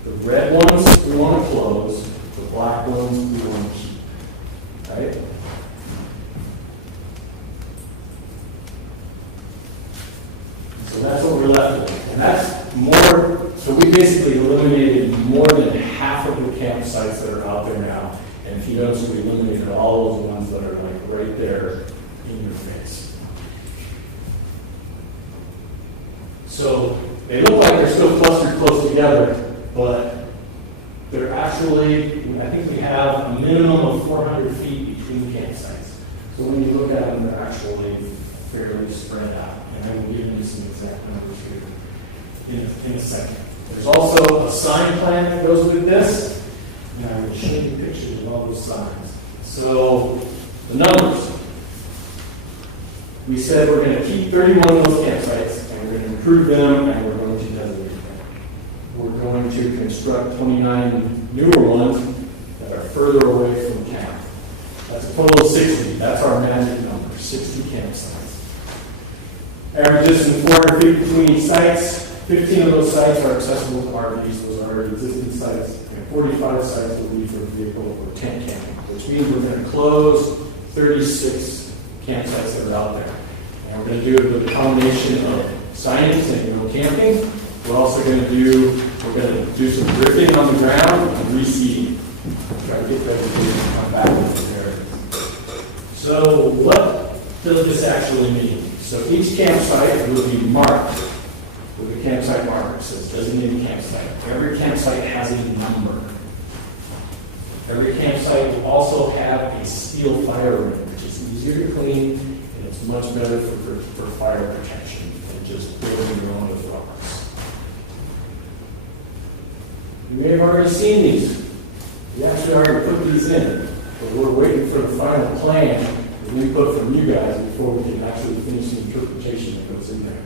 the red ones we want to close, the black ones we want to keep, right? So that's what we're left with. And that's more, so we basically eliminated more than half of the campsites that are out there now. And if you notice, we eliminated all those ones that are like right there in your face. So they look like they're still clustered close together, but they're actually, I think we have a minimum of 400 feet between campsites. So when you look at them, they're actually fairly spread out. And I will give you some exact numbers here in a second. There's also a sign plan that goes with this. And I will show you pictures of all those signs. So the numbers. We said we're going to keep 31 of those campsites, and we're going to improve them, and we're going to designate them. We're going to construct 29 newer ones that are further away from town. That's a total of 60. That's our magic number, 60 campsites. Average distance 400 feet between each sites. 15 of those sites are accessible to RVs. Those are already existing sites. And 45 sites will be for vehicle or tent camping, which means we're going to close 36 campsites that are out there. And we're going to do it with a combination of signage and no camping. We're also going to do some drifting on the ground and reseeding. Try to get vegetation to come back into the area. So what does this actually mean? So each campsite will be marked with a campsite marker, it says designated campsite. Every campsite has a number. Every campsite will also have a steel fire ring, which is easier to clean, and it's much better for fire protection than just building your own with rocks. You may have already seen these. We actually already put these in, but we're waiting for the final plan that we put from you guys before we can actually finish the interpretation that goes in there.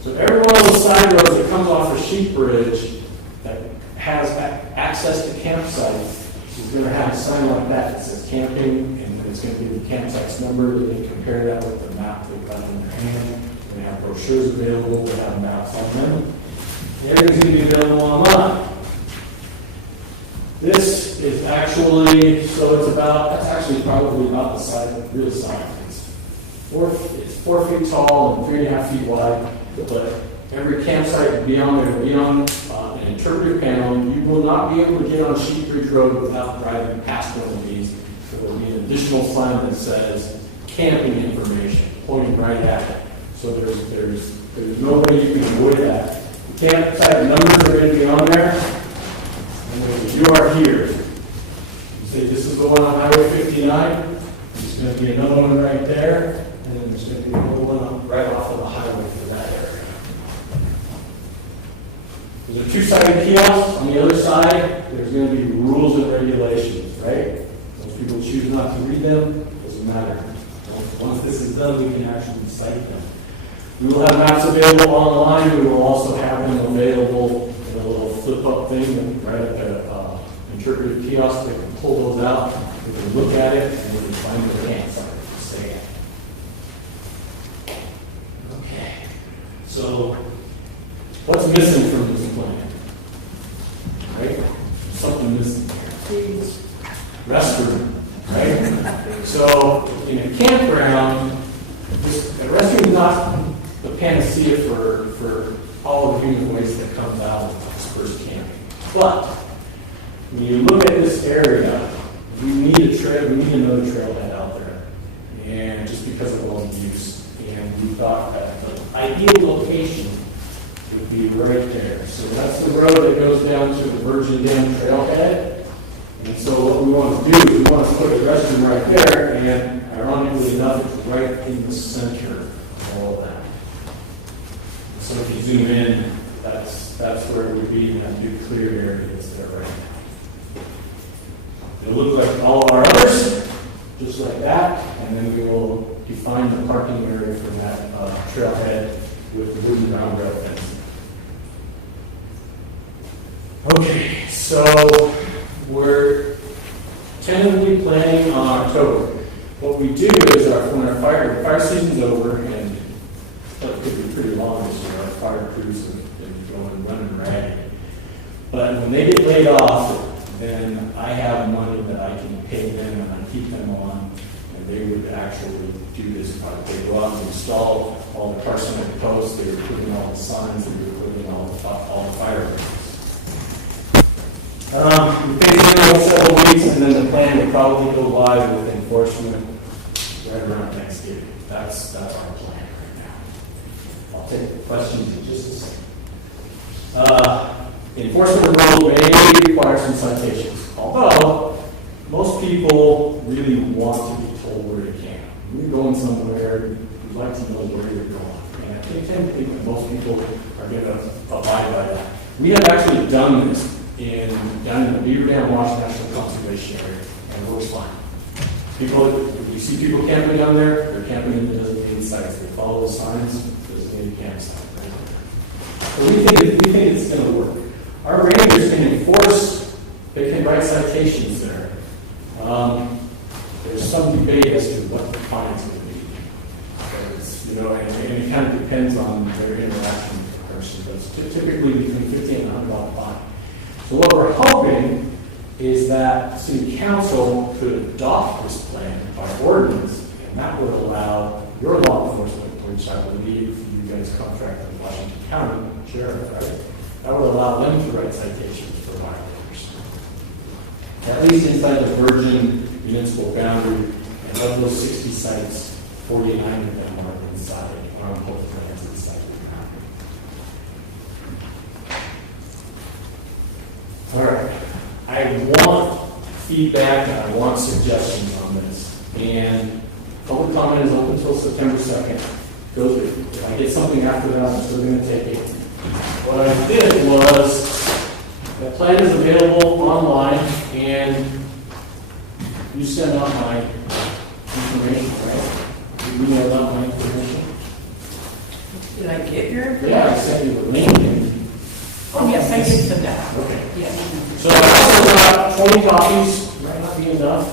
So every one of those side roads that comes off a sheep bridge that has access to campsites is going to have a sign like that that says camping, and it's going to give the campsite's number. They can compare that with the map they've got in their hand. They have brochures available. They have maps on them. Everything's going to be available online. This is actually, so that's actually probably about the size of the real sign. It's 4 feet tall and 3.5 feet wide, but every campsite will be on there, will be on an interpretive panel. You will not be able to get on Sheep Bridge Road without driving past one of these. So there will be an additional sign that says camping information, pointing right at it. So there's no way you can avoid that. The campsite numbers are going to be on there. And when you are here, you say this is the one on Highway 59, there's going to be another one right there, and then there's going to be another one right off of the highway for that area. There's a two-sided kiosk. On the other side, there's going to be rules and regulations, right? Most people choose not to read them, doesn't matter. Once this is done, we can actually cite them. We will have maps available online. We will also have them available in a little flip-up thing right at the interpretive kiosk. They can pull those out, we can look at it, and we can find the campsite to stay at. Okay. So, what's missing from this plan? Right? Something missing here. Restroom, right? So, in a campground, a restroom is not the panacea for all of the human waste that comes out of dispersed camping. But when you look at this area, we need a trail. We need another trailhead out there, and just because of all the use, and we thought that the ideal location would be right there. So that's the road that goes down to the Virgin Dam trailhead. And so what we want to do is we want to put the restroom right there, and ironically enough, it's right in the center of all of that. So if you zoom in, that's where it would be in that big clear area that's there right now. It'll look like all of our others, just like that, and then we will define the parking area for that trailhead with the wooden round rail fence. Okay, so we're tentatively planning on October. What we do is when our fire season's over, and it could be pretty long this year, our fire crews have been going running ragged. But when they get laid off, then I have money that I can pay them and I keep them on, and they would actually do this part. They go out and install all the parsonage posts, they were putting all the signs, they were putting all the fire rings. We think it's going to several weeks, and then the plan will probably go live with enforcement right around Thanksgiving. That's our plan right now. I'll take questions in just a second. Enforcement rules may require some citations, although most people really want to be told where to camp. When you're going somewhere, you'd like to know where you're going. And I tend to think that most people are going to abide by that. We have actually done this down in the Beaver Dam Wash National Conservation Area, and it works fine. If you see people camping down there, they're camping in the designated sites. They follow the signs, designated campsite. Right? So we think it's going to work. Our rangers can enforce, they can write citations there. There's some debate as to what the fine's going to be. And it kind of depends on their interaction with the person. But it's typically between $50 and $100 fine. So what we're hoping is that City Council could adopt this plan by ordinance, and that would allow your law enforcement, which I believe you guys contract with Washington County Sheriff, right? That would allow them to write citations for violators. At least inside the Virgin municipal boundary, and of those 60 sites, 49 of them are inside, are on both plans inside the I want feedback and I want suggestions on this. And public comment is open until September 2nd. If I get something after that, I'm still going to take it. What I did was, the plan is available online, and you send out my information, right? You email out my information. Did I get your information? Yeah, I sent you the link. Oh, yes, I did send that. Okay. Yes. So I also got 20 copies, might not be enough.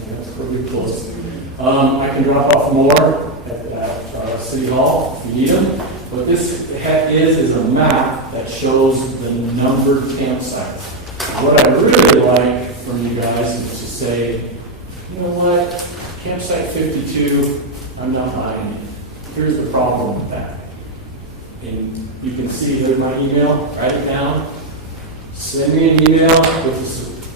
Yeah, that's pretty close. I can drop off more at City Hall if you need them. What this is a map that shows the numbered campsites. What I really like from you guys is to say, you know what, campsite 52, I'm not buying it. Here's the problem with that. And you can see, there's my email, write it down. Send me an email with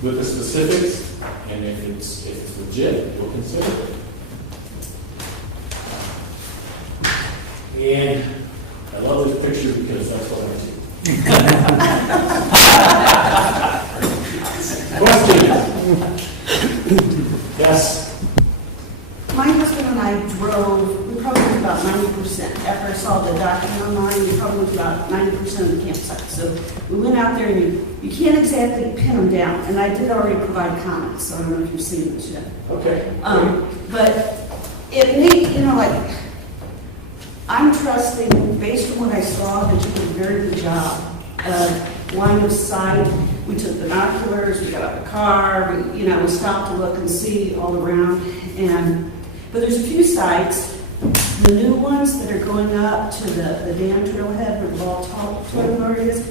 the specifics, and if it's legit, we'll consider it. And I love this picture because that's what I do. Questions? Yes? My husband and I drove, we probably went about 90%. After I saw the document online, we probably went about 90% of the campsite. So we went out there and you can't exactly pin them down. And I did already provide comments, so I don't know if you've seen this yet. Okay. But it made, like, I'm trusting, based on what I saw, that you did a very good job of line of sight. We took binoculars, we got out of the car, we stopped to look and see all around. But there's a few sites, the new ones that are going up to the dam trailhead where the ball toilet guard is,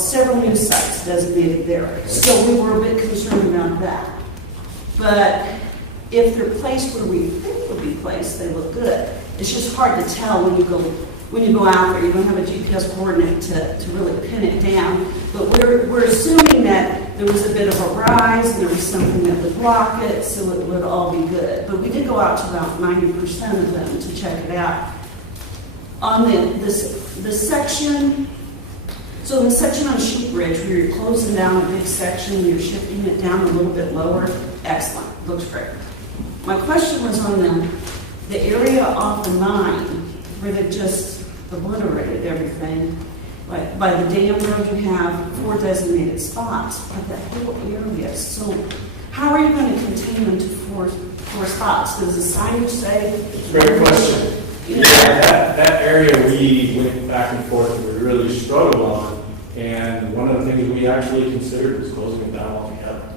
several new sites designated there. So we were a bit concerned about that. But if they're placed where we think they'll be placed, they look good. It's just hard to tell when you go out there. You don't have a GPS coordinate to really pin it down. But we're assuming that there was a bit of a rise and there was something that would block it, so it would all be good. But we did go out to about 90% of them to check it out. On the section, so the section on Sheep Ridge, where you're closing down a big section and you're shifting it down a little bit lower, excellent, looks great. My question was on the area off the 9, where they've just obliterated everything. Like by the dam road, you have 4 designated spots, but that whole area is so. How are you going to contain them to four spots? Does the signage say? It's a great question. Yeah, that area we went back and forth and we really struggled on. And one of the things we actually considered was closing it down altogether.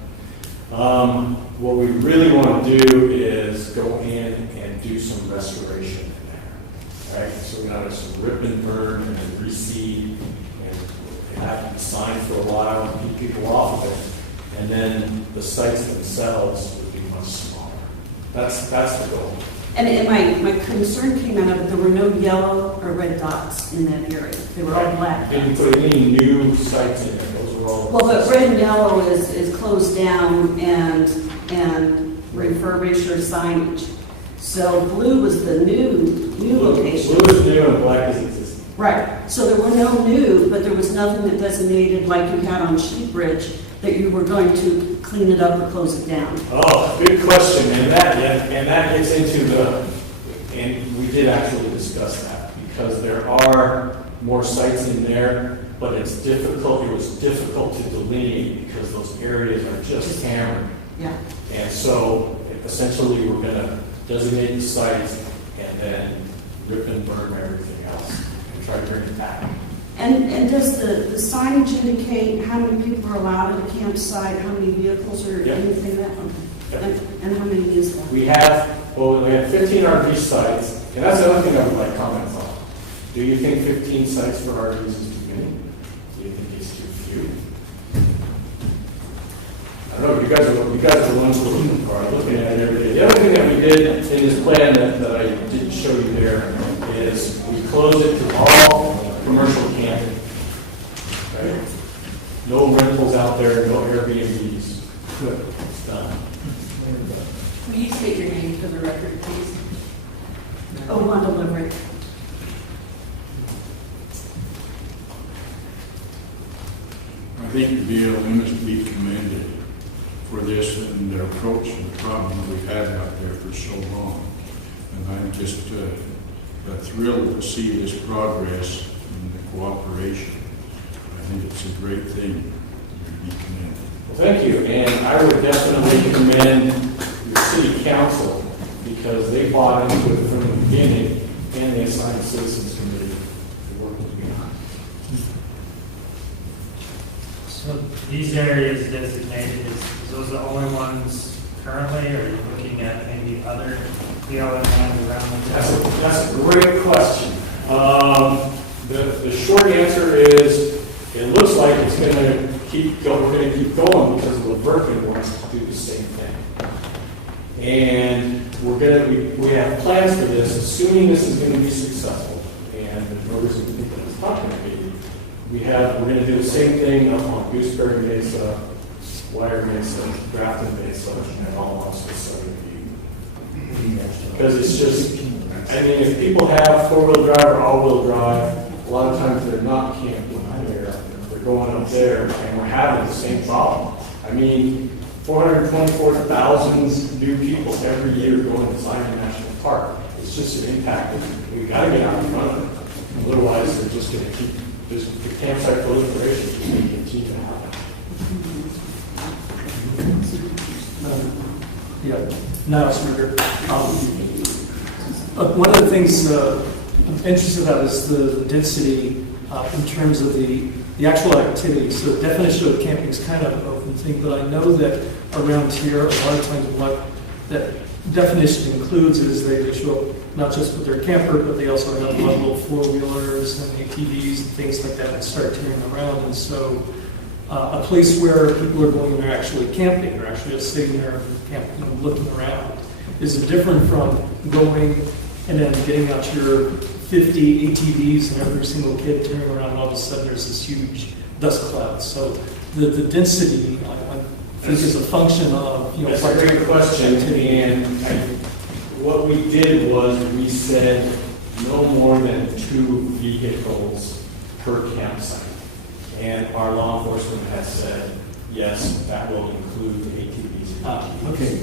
What we really want to do is go in and do some restoration in there. Right? So we have some rip and burn and then reseed and have to be signed for a while and keep people off of it. And then the sites themselves would be much smaller. That's the goal. And my concern came out of it, there were no yellow or red dots in that area. They were all black. Didn't put any new sites in there. Those were all. Well, but red and yellow is closed down and refurbished or signage. So blue was the new location. Blue is new and black is existing. Right. So there were no new, but there was nothing that designated like you had on Sheep Ridge that you were going to clean it up or close it down. Oh, good question, and that gets into and we did actually discuss that because there are more sites in there, but it's difficult. It was difficult to delineate because those areas are just hammered. Yeah. And so essentially, we're going to designate the sites and then rip and burn everything else and try to bring it back. And does the signage indicate how many people are allowed at a campsite, how many vehicles or anything that? Yep. And how many is that? We have 15 RV sites, and that's the other thing I would like comments on. Do you think 15 sites for RVs is too many? Do you think it's too few? I don't know. You guys are the ones who are looking at it every day. The other thing that we did in this plan that I didn't show you there is we closed it to all commercial camping. Right? No rentals out there, no Airbnbs. Good. It's done. Will you state your name for the record, please? Oh, on delivery. think the BLM is to be commended for this and their approach to the problem that we've had out there for so long. And I'm just thrilled to see this progress and the cooperation. I think it's a great thing to be commended. Well, thank you, and I would definitely commend the city council because they bought into it from the beginning, and they assigned a citizens committee to work with me on it. So these areas designated, is those the only ones currently, or are you looking at maybe other BLM lands around the town? That's a great question. The short answer is, it looks like it's going to keep going. We're going to keep going because Laverton wants to do the same thing. And we have plans for this, assuming this is going to be successful. And there's no reason to think that it's not going to be. We're going to do the same thing up on Gooseberry Mesa, Wire Mesa, Grafton Mesa, and all along Southern View. Because it's just, I mean, if people have four-wheel drive or all-wheel drive, a lot of times they're not camping there. They're going up there, and we're having the same problem. I mean, 424,000 new people every year going to Zion National Park. It's just an impact that we've got to get out in front of it. Otherwise, they're just going to keep, the campsite proliferation is going to continue to happen. Yeah, now it's Ritter. One of the things I'm interested about is the density in terms of the actual activity. So the definition of camping is kind of an open thing, but I know that around here, a lot of times what that definition includes is they show up not just with their camper, but they also have little four-wheelers and ATVs and things like that and start tearing around. And so a place where people are going and they're actually camping, or actually just sitting there camping and looking around, is different from going and then getting out your 50 ATVs and every single kid turning around, and all of a sudden there's this huge dust cloud. So the density, I think, is a function of, That's a great question, and what we did was we said no more than 2 vehicles per campsite. And our law enforcement has said, yes, that will include the ATVs. Okay.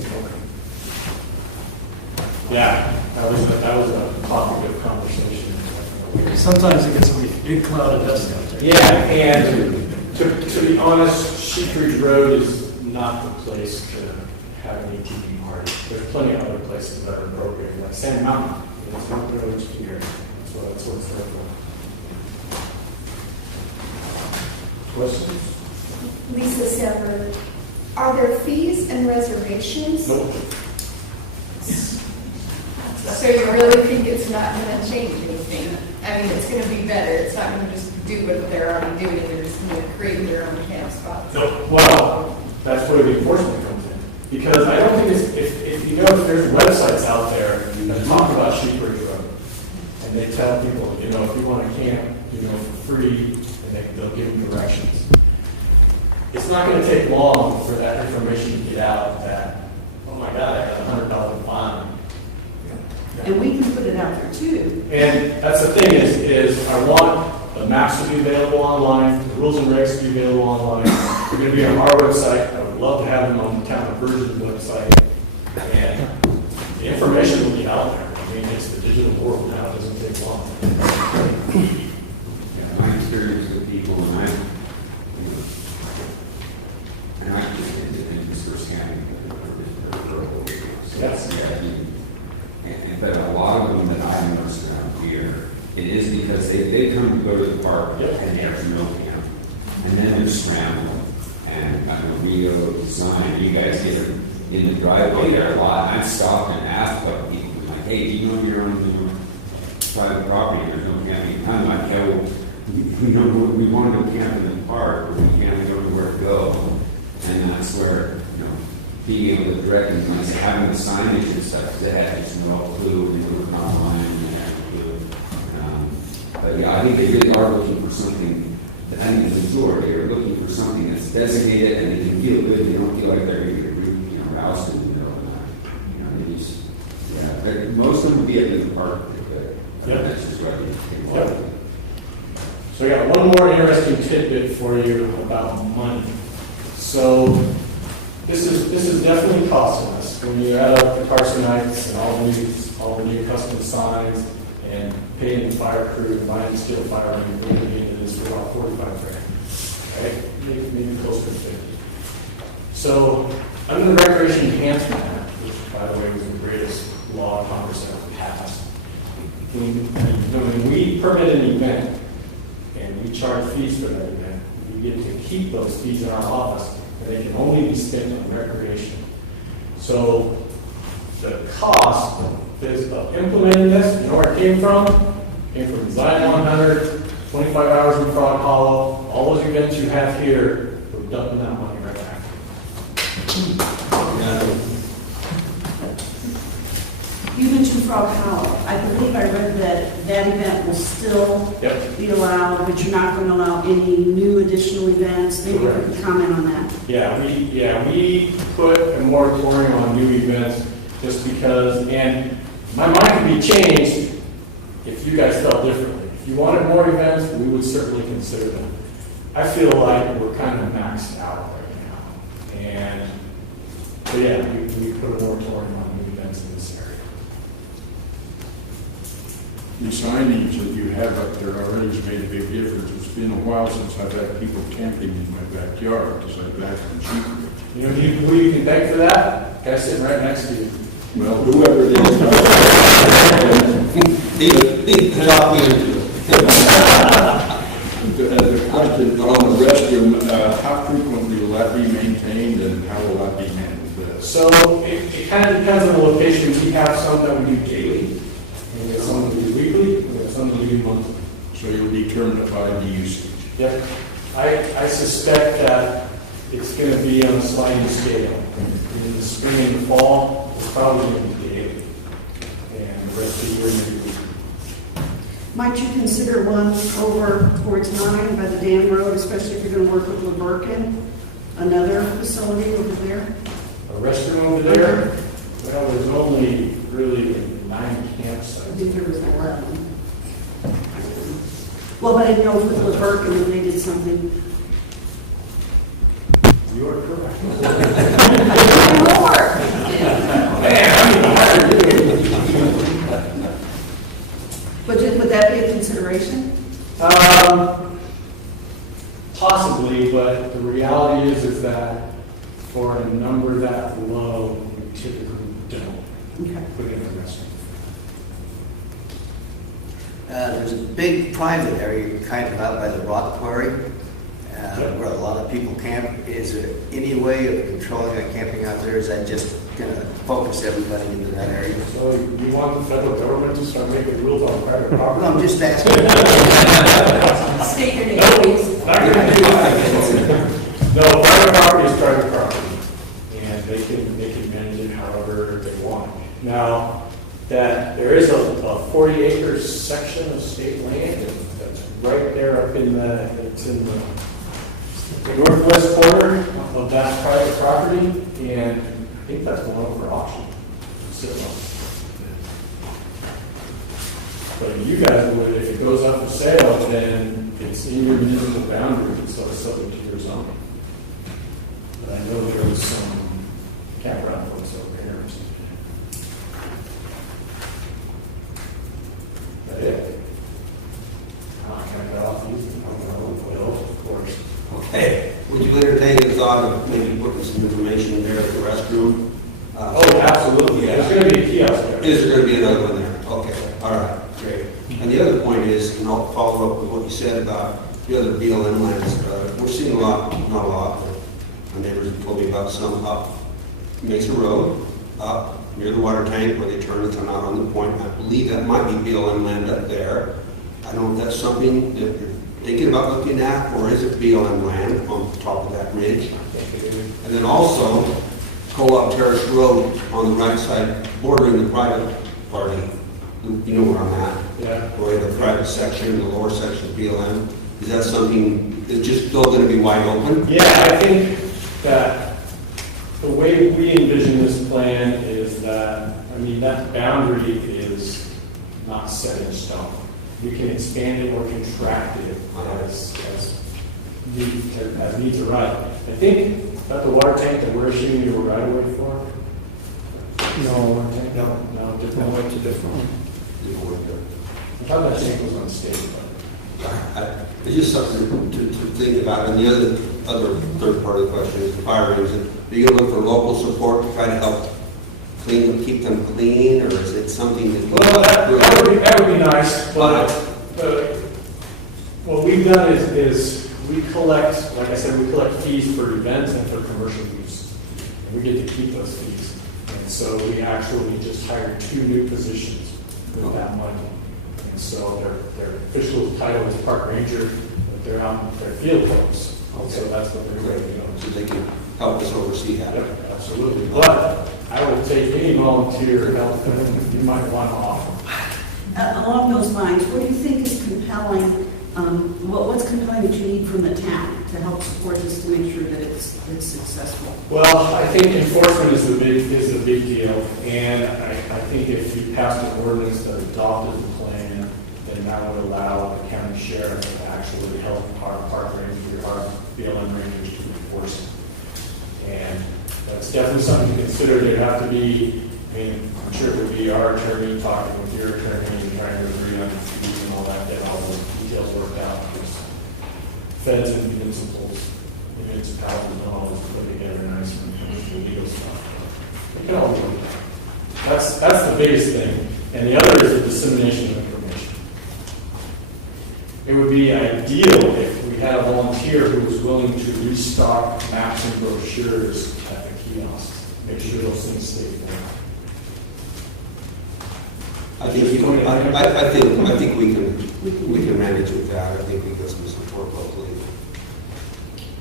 Yeah, that was a topic of conversation. Sometimes it gets a big cloud of dust out there. Yeah, and to be honest, Sheep Ridge Road is not the place to have an ATV party. There's plenty of other places that are appropriate, like Sand Mountain. It's not really here. That's what it's there for. Questions? Lisa Sever, are there fees and reservations? Nope. So you really think it's not going to change anything? I mean, it's going to be better. It's not going to just do what they're already doing. They're just going to create their own camp spots. No. Well, that's where the enforcement comes in. Because I don't think it's, if you know, if there's websites out there that talk about Sheep Ridge Road, and they tell people, if you want to camp, for free, and they'll give them directions. It's not going to take long for that information to get out that, oh my God, I got a $100 fine. And we can put it out there too. And that's the thing is I want the maps to be available online, the rules and regs to be available online. They're going to be on our website. I would love to have them on the Town of Virgin's website. And the information will be out there. I mean, it's the digital world now. It doesn't take long. My experience with people, and I just didn't just first camping Yes. but a lot of them that I've noticed around here, it is because they come to go to the park and there's no camp. And then they're scrambling. And I know Rio, Design, you guys get in the driveway there a lot. I've stopped and asked a couple people, like, hey, do you know you're on private property, there's no camping? I'm like, yeah, well, we want to go camp in the park, but we can't go to where to go. And that's where, being able to direct them, like having the signage and stuff, because they had just no clue, they were not online, and they had no clue. But yeah, I think they really are looking for something, I think the majority are looking for something that's designated and they can feel good, they don't feel like they're going to get roused in the middle of the night. They just, most of them will be at the park, but that's just right. So I got one more interesting tidbit for you about money. So this is definitely costing us. When you add up the Carsonites and all the new custom signs and paying the fire crew and buying steel fire, and we're going to be into this for about 45 grand. Right? Maybe closer to 50. So under the Recreation Enhancement Act, which by the way was the greatest law Congress ever passed, when we permit an event and we charge fees for that event, we get to keep those fees in our office, and they can only be spent on recreation. So the cost of implementing this, you know where it came from? It came from Design 100, 25 hours in Frog Hollow, all those events you have here, we're dumping that money right back. You mentioned Frog Hollow. I believe I read that that event will still be allowed, but you're not going to allow any new additional events. Maybe you could comment on that. We put a moratorium on new events just because, and my mind could be changed if you guys felt differently. If you wanted more events, we would certainly consider them. I feel like we're kind of maxed out right now. We put a moratorium on new events in this area. The signage that you have up there already has made a big difference. It's been a while since I've had people camping in my backyard because I've back in cheaper. You know who you can thank for that? Guy sitting right next to you. Well, whoever it is. Drop me into it. The question on the restroom, how frequently will that be maintained and how will that be handled? So it kind of depends on the location. We have some that we do daily, and we have some that we do weekly, and we have some that we do monthly. So you'll determine it by the usage. Yep. I suspect that it's going to be on a sliding scale. In the spring and the fall, it's probably going to be daily, and the rest of the year maybe weekly. Might you consider one over towards 9 by the Dam Road, especially if you're going to work with LeBurkin, another facility over there? A restroom over there? Well, there's only really 9 campsites. I think there was 11. Well, but I know with LeBurkin, when they did something. You are correct. Would that be a consideration? Possibly, but the reality is that for a number that low, we typically don't put in the restroom. There's a big private area kind of out by the rock quarry where a lot of people camp. Is there any way of controlling the camping out there? Is that just going to focus everybody into that area? So you want the federal government to start making rules on private property? No, I'm just asking. State your name, please. No, private property is private property, and they can manage it however they want. Now, that there is a 40-acre section of state land that's right there up in it's in the northwest corner of that private property, and I think that's going up for auction. But you guys would, if it goes up for sale, then it's in your municipal boundary, so it's subject to your zoning. But I know there was some campground folks over here. Is that it? I can't get off using of course. Okay, would you entertain the thought of maybe putting some information there at the restroom? Oh, absolutely. There's going to be a kiosk there. Is there going to be another one there? Okay, all right, great. And the other point is, and I'll follow up with what you said about the other BLM lands. We're seeing a lot, not a lot, but my neighbors have told me about some up Mesa Road, up near the water tank where they turn and come out on the point. I believe that might be BLM land up there. I don't know if that's something that you're thinking about looking at, or is it BLM land on top of that ridge? And then also, Co-op Terrace Road on the right side, bordering the private party. You know where I'm at? Yeah. Where the private section, the lower section of BLM. Is that something that's just still going to be wide open? Yeah, I think that the way we envision this plan is that, I mean, that boundary is not set in stone. we can expand it or contract it as needs arise. I think that the water tank that we're issuing you a right of way for. No, No, different. no, it's a different one. I thought that tank was on state, It's just something to think about. And the other third part of the question is the fire engine. Are you gonna look for local support to try to help clean them, keep them clean, or is it something that? well, that would be nice, but what we've done is we collect, like I said, we collect fees for events and for commercial use. And we get to keep those fees. And so we actually just hired 2 new positions with that money. And so their official title is park ranger, but they're field folks. So that's what they're going to do. So they can help us oversee that. Yep, absolutely. But I would take any volunteer help that you might want to offer. Along those lines, what do you think is compelling, what's compelling that you need from the town to help support this, to make sure that it's successful? Well, I think enforcement is a big deal, and I think if you passed an ordinance that adopted the plan, then that would allow the county sheriff to actually help our park ranger, our BLM rangers to enforce it. And that's definitely something to consider. There'd have to be, I mean, I'm sure it would be our attorney talking with your attorney and trying to agree on fees and all that, get all those details worked out. Because feds and municipalities don't always put together nice and legal stuff. We can all do that. That's the biggest thing. And the other is the dissemination of information. It would be ideal if we had a volunteer who was willing to restock maps and brochures at the kiosks, make sure those things stay there. I think we can manage with that. I think we get some support locally.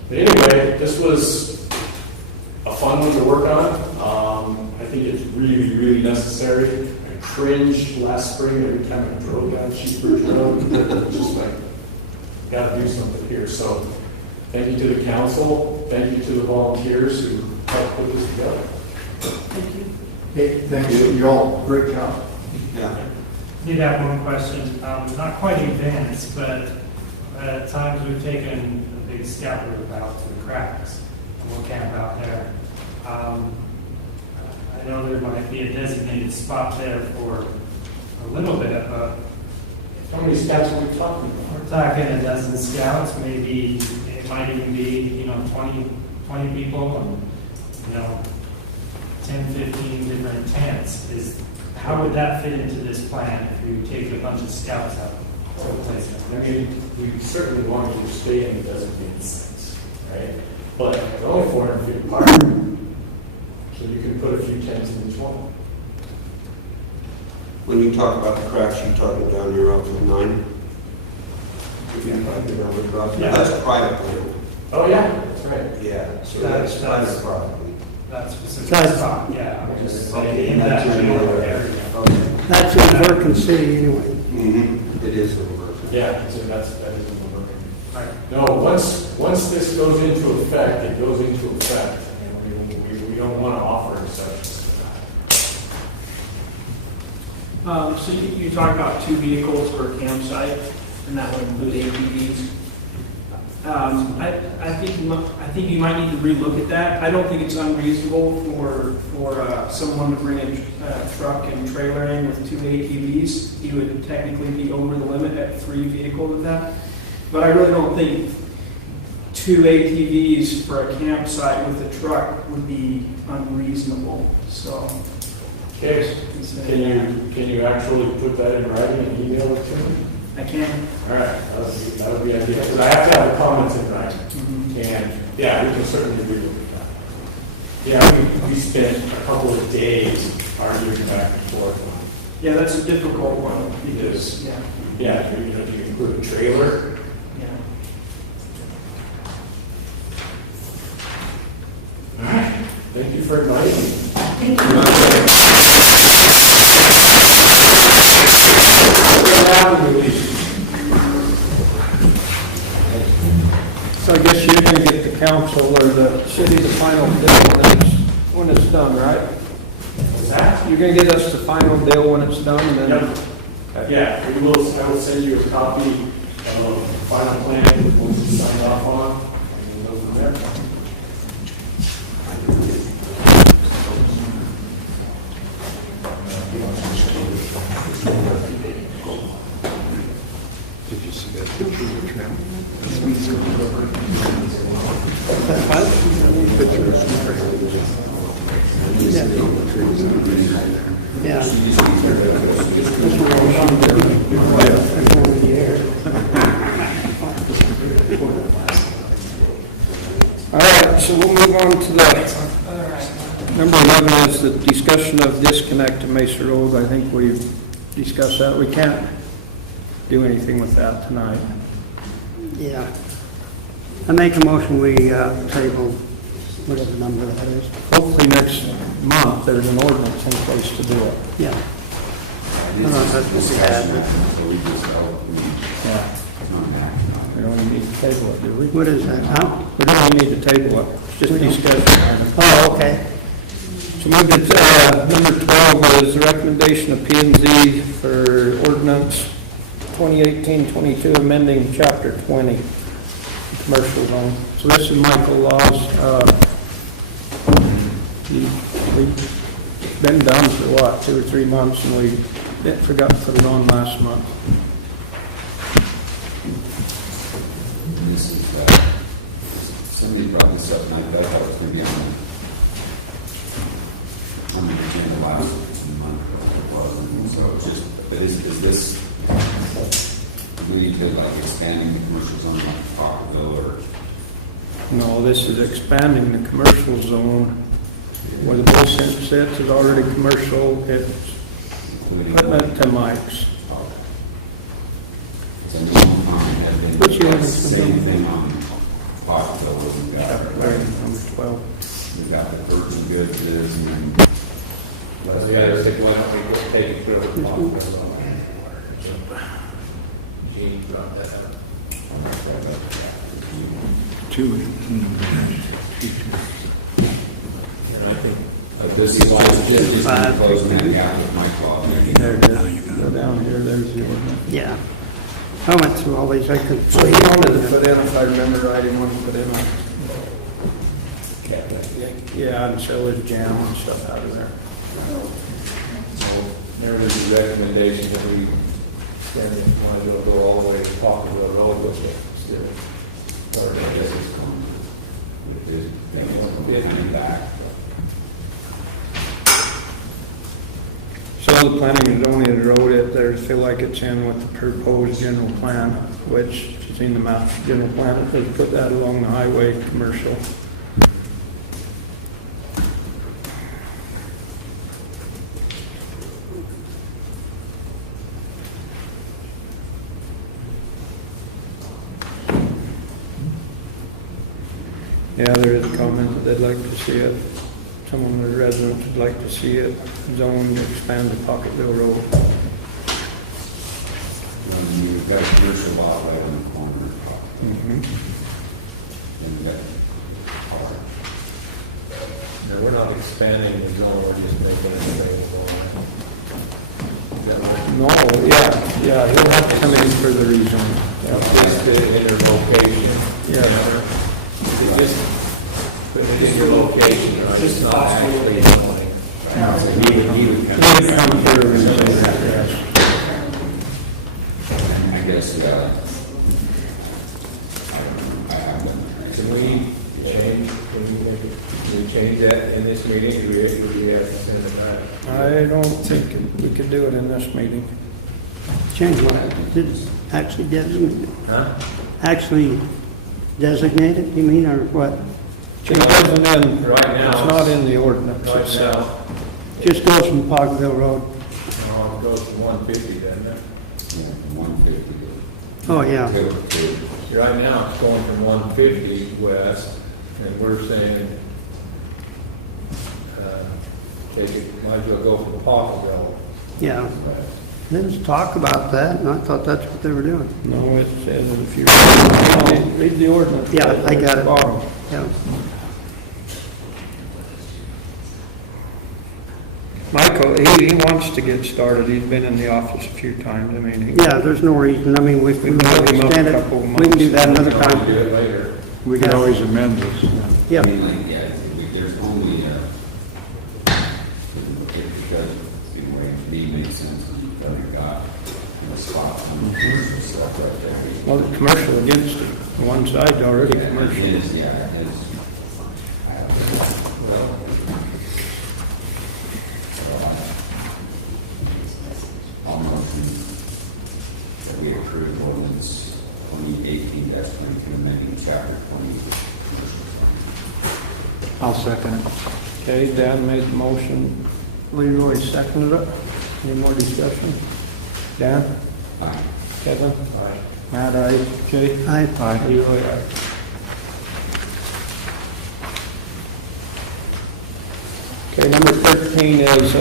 But anyway, this was a fun one to work on. I think it's really, really necessary. I cringed last spring every time I drove down Sheepbridge Road. It's just like, got to do something here. So thank you to the council. Thank you to the volunteers who helped put this together. Thank you. Hey, thank you, you all, great job. Yeah. I did have one question, not quite advanced, but at times we've taken a big scout route out to the cracks, and we'll camp out there. I know there might be a designated spot there for a little bit, but How many scouts are we talking about? we're talking a dozen scouts, maybe, it might even be, 20 people, and, 10, 15 different tents. How would that fit into this plan if you take a bunch of scouts out to a place? I mean, we certainly want you to stay in the designated sites, right? But it's only 400 feet apart, so you can put a few tents in each one. When you talk about the cracks, you're talking down here off of 9? Yeah. That's a private land. Oh, yeah, that's right. Yeah, so That's- that's private that's- property. That specific That's- spot, yeah. I'm just Okay, saying in and that that's your general area. area. Okay. That's in Verkin City anyway. Mm-hmm. It is a reverse. Yeah, so that is in the working. Right. No, once this goes into effect, it goes into effect, and we don't want to offer exceptions to that. So you talk about 2 vehicles per campsite, and that would include ATVs. I think you might need to relook at that. I don't think it's unreasonable for someone to bring a truck and trailer in with 2 ATVs. He would technically be over the limit at 3 vehicles with that. But I really don't think 2 ATVs for a campsite with a truck would be unreasonable, so. Okay, can you actually put that in writing and email it to me? I can. All right, that would be ideal, because I have to have the comments in writing. And, yeah, we can certainly agree with that. Yeah, we spent a couple of days arguing back and forth. Yeah, that's a difficult one Because, yeah. yeah, do you include a trailer? Yeah. All right, thank you for inviting me. Thank you. So I guess you're gonna get the council or the city the final bill when it's done, right? What's that? You're gonna get us the final bill when it's done, and then, Yep. Yeah, I will send you a copy of the final plan, once it's signed off on, and we'll go from there. Did you see that picture of the tram? Picture of the tram. You see all the trees and everything out there. Yeah. All right, so we'll move on to the, number 11 is the discussion of disconnect to Mesa Road. I think we've discussed that. We can't do anything with that tonight. Yeah. I make a motion, we table whatever number that is. Hopefully next month, there's an ordinance in place to do it. Yeah. I don't know if that's what we had, Yeah. We don't even need to table it, do we? what is that? Huh? We don't even need to table it. It's just We don't. discussion item. Oh, okay. So move to number 12 is the recommendation of P&Z for ordinance 2018-22 amending chapter 20, commercial zone. So this is Michael Law's, we've been done for what, 2 or 3 months, and we forgot to put it on last month. This is, somebody brought this up, and I thought it was going to be on the agenda last month, it wasn't, so it's just, but is this, we need to like expanding the commercial zone like Parkville or? No, this is expanding the commercial zone where the bull sits is already commercial. It's putting it to Mike's. So no comment has been, What's your same thing on Parkville, we've got, Number 12. we've got the virgin goods, and then. The other thing, why don't we go take it over the Parkville on Gene brought that up. And I think this is why it's just closing that gap with my club. There it is. Go down here, there's the ordinance. Yeah. I went through all these, I could. So he wanted to put in, if I remember right, he wanted to put in yeah, and so there's jam and stuff out of there. So there was a recommendation that we send it, might as well go all the way to Parkville Road with it still. Or I guess it's going. Coming back. So the planning and zoning wrote it, they feel like it's in with the proposed general plan, which is in the map general plan. They put that along the highway commercial. Yeah, there is a comment that they'd like to see it. Some of the residents would like to see it zoned to expand to Pocketville Road. And you've got a commercial lot right on the corner. Mm-hmm. And you've got park. No, we're not expanding the zone, we're just making it available. Is that right? No, yeah, he'll have to come in for the rezone. Just in their location. Yeah. Just your location, right? It's not actually zoning. Right. So he would He'll come for a rezone, yes. I guess, I have them. Can we change that in this meeting, or do we have to send it back? I don't think we could do it in this meeting. Change what? Did actually designate, Huh? actually designated, you mean, or what? It isn't in, Right now, it's not in the ordinance Right itself. now, Just goes from Pogville Road. it goes to 150, doesn't it? 150. Oh, yeah. Right now, it's going from 150 west, and we're saying, take it, might as well go from Parkville. Yeah. There's talk about that, and I thought that's what they were doing. No, it says that if you read the ordinance. Yeah, I got it. Bottom. Yeah. Michael, he wants to get started. He's been in the office a few times. I mean, Yeah, there's no reason, I mean, if we We've held him up a extend it, couple of we can do months. that another Do time. it later. We could always amend this. Yeah. I mean, like, yeah, there's only, because the way it makes sense, you've got, spots on the commercial stuff right there. well, the commercial against it. One side's already commercial. It is, yeah, it is. I'll motion that we approve ordinance 2018-22, amending chapter 20. I'll second it. Okay, Dan made the motion. Leroy seconded it. Any more discussion? Dan? Aye. Kevin? Aye. Matt, aye. Jay? Aye. Aye. Leroy, aye. Okay, number 13 is,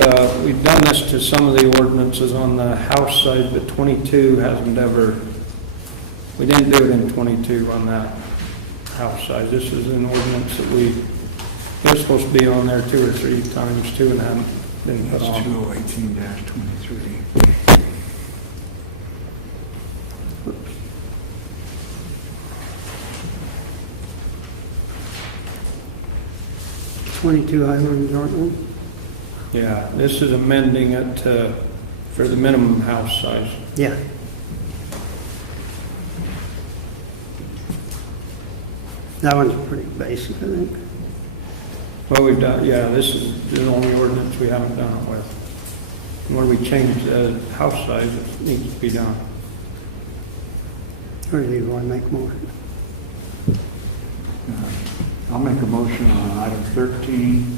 we've done this to some of the ordinances on the house side, but 22 hasn't ever, we didn't do it in 22 on that house side. This is an ordinance that it was supposed to be on there 2 or 3 times, 2 and haven't been put That's on. 2018-23. 22 Highland Norton. Yeah, this is amending it for the minimum house size. Yeah. That one's pretty basic, I think. Well, we've done, yeah, this is the only ordinance we haven't done it with. And when we change the house size, it needs to be done. Or do you want to make more? I'll make a motion on item 13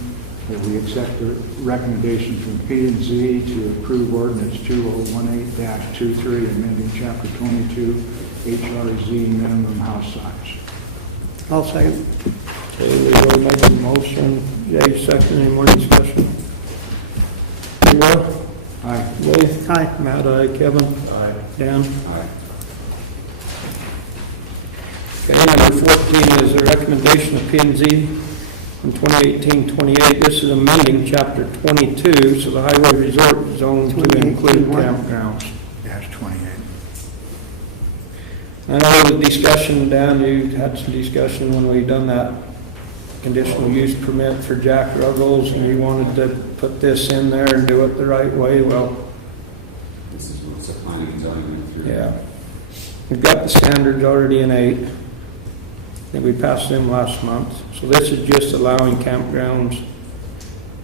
that we accept the recommendation from P&Z to approve ordinance 2018-23, amending chapter 22, HRZ minimum house size. I'll second. Okay, Leroy made the motion, Jay second, any more discussion? Leroy? Aye. Jay? Aye. Matt, aye. Kevin? Aye. Dan? Aye. Okay, number 14 is a recommendation of P&Z from 2018-28. This is amending chapter 22, so the highway resort zone to 28, include 21. campgrounds. Dash 28. I know there was discussion, Dan, you had some discussion when we done that conditional use permit for Jack Ruggles, and you wanted to put this in there and do it the right way. Well, This is what's a planning and zoning went through. yeah. We've got the standards already in 8. And we passed them last month. So this is just allowing campgrounds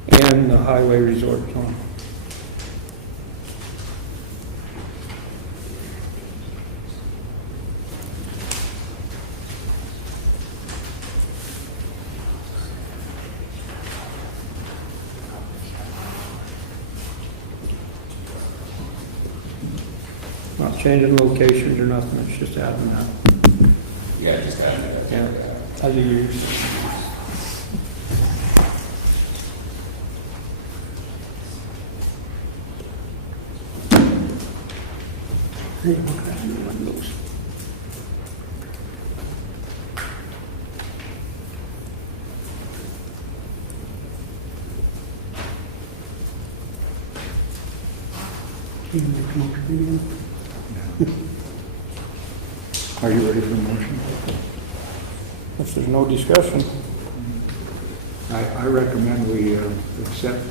in the highway resort zone. Not changing locations or nothing, it's just adding that. Yeah, just add that. Yeah, as a use. Hey, one of those. Can you make a motion again? Are you ready for a motion? If there's no discussion, I recommend we accept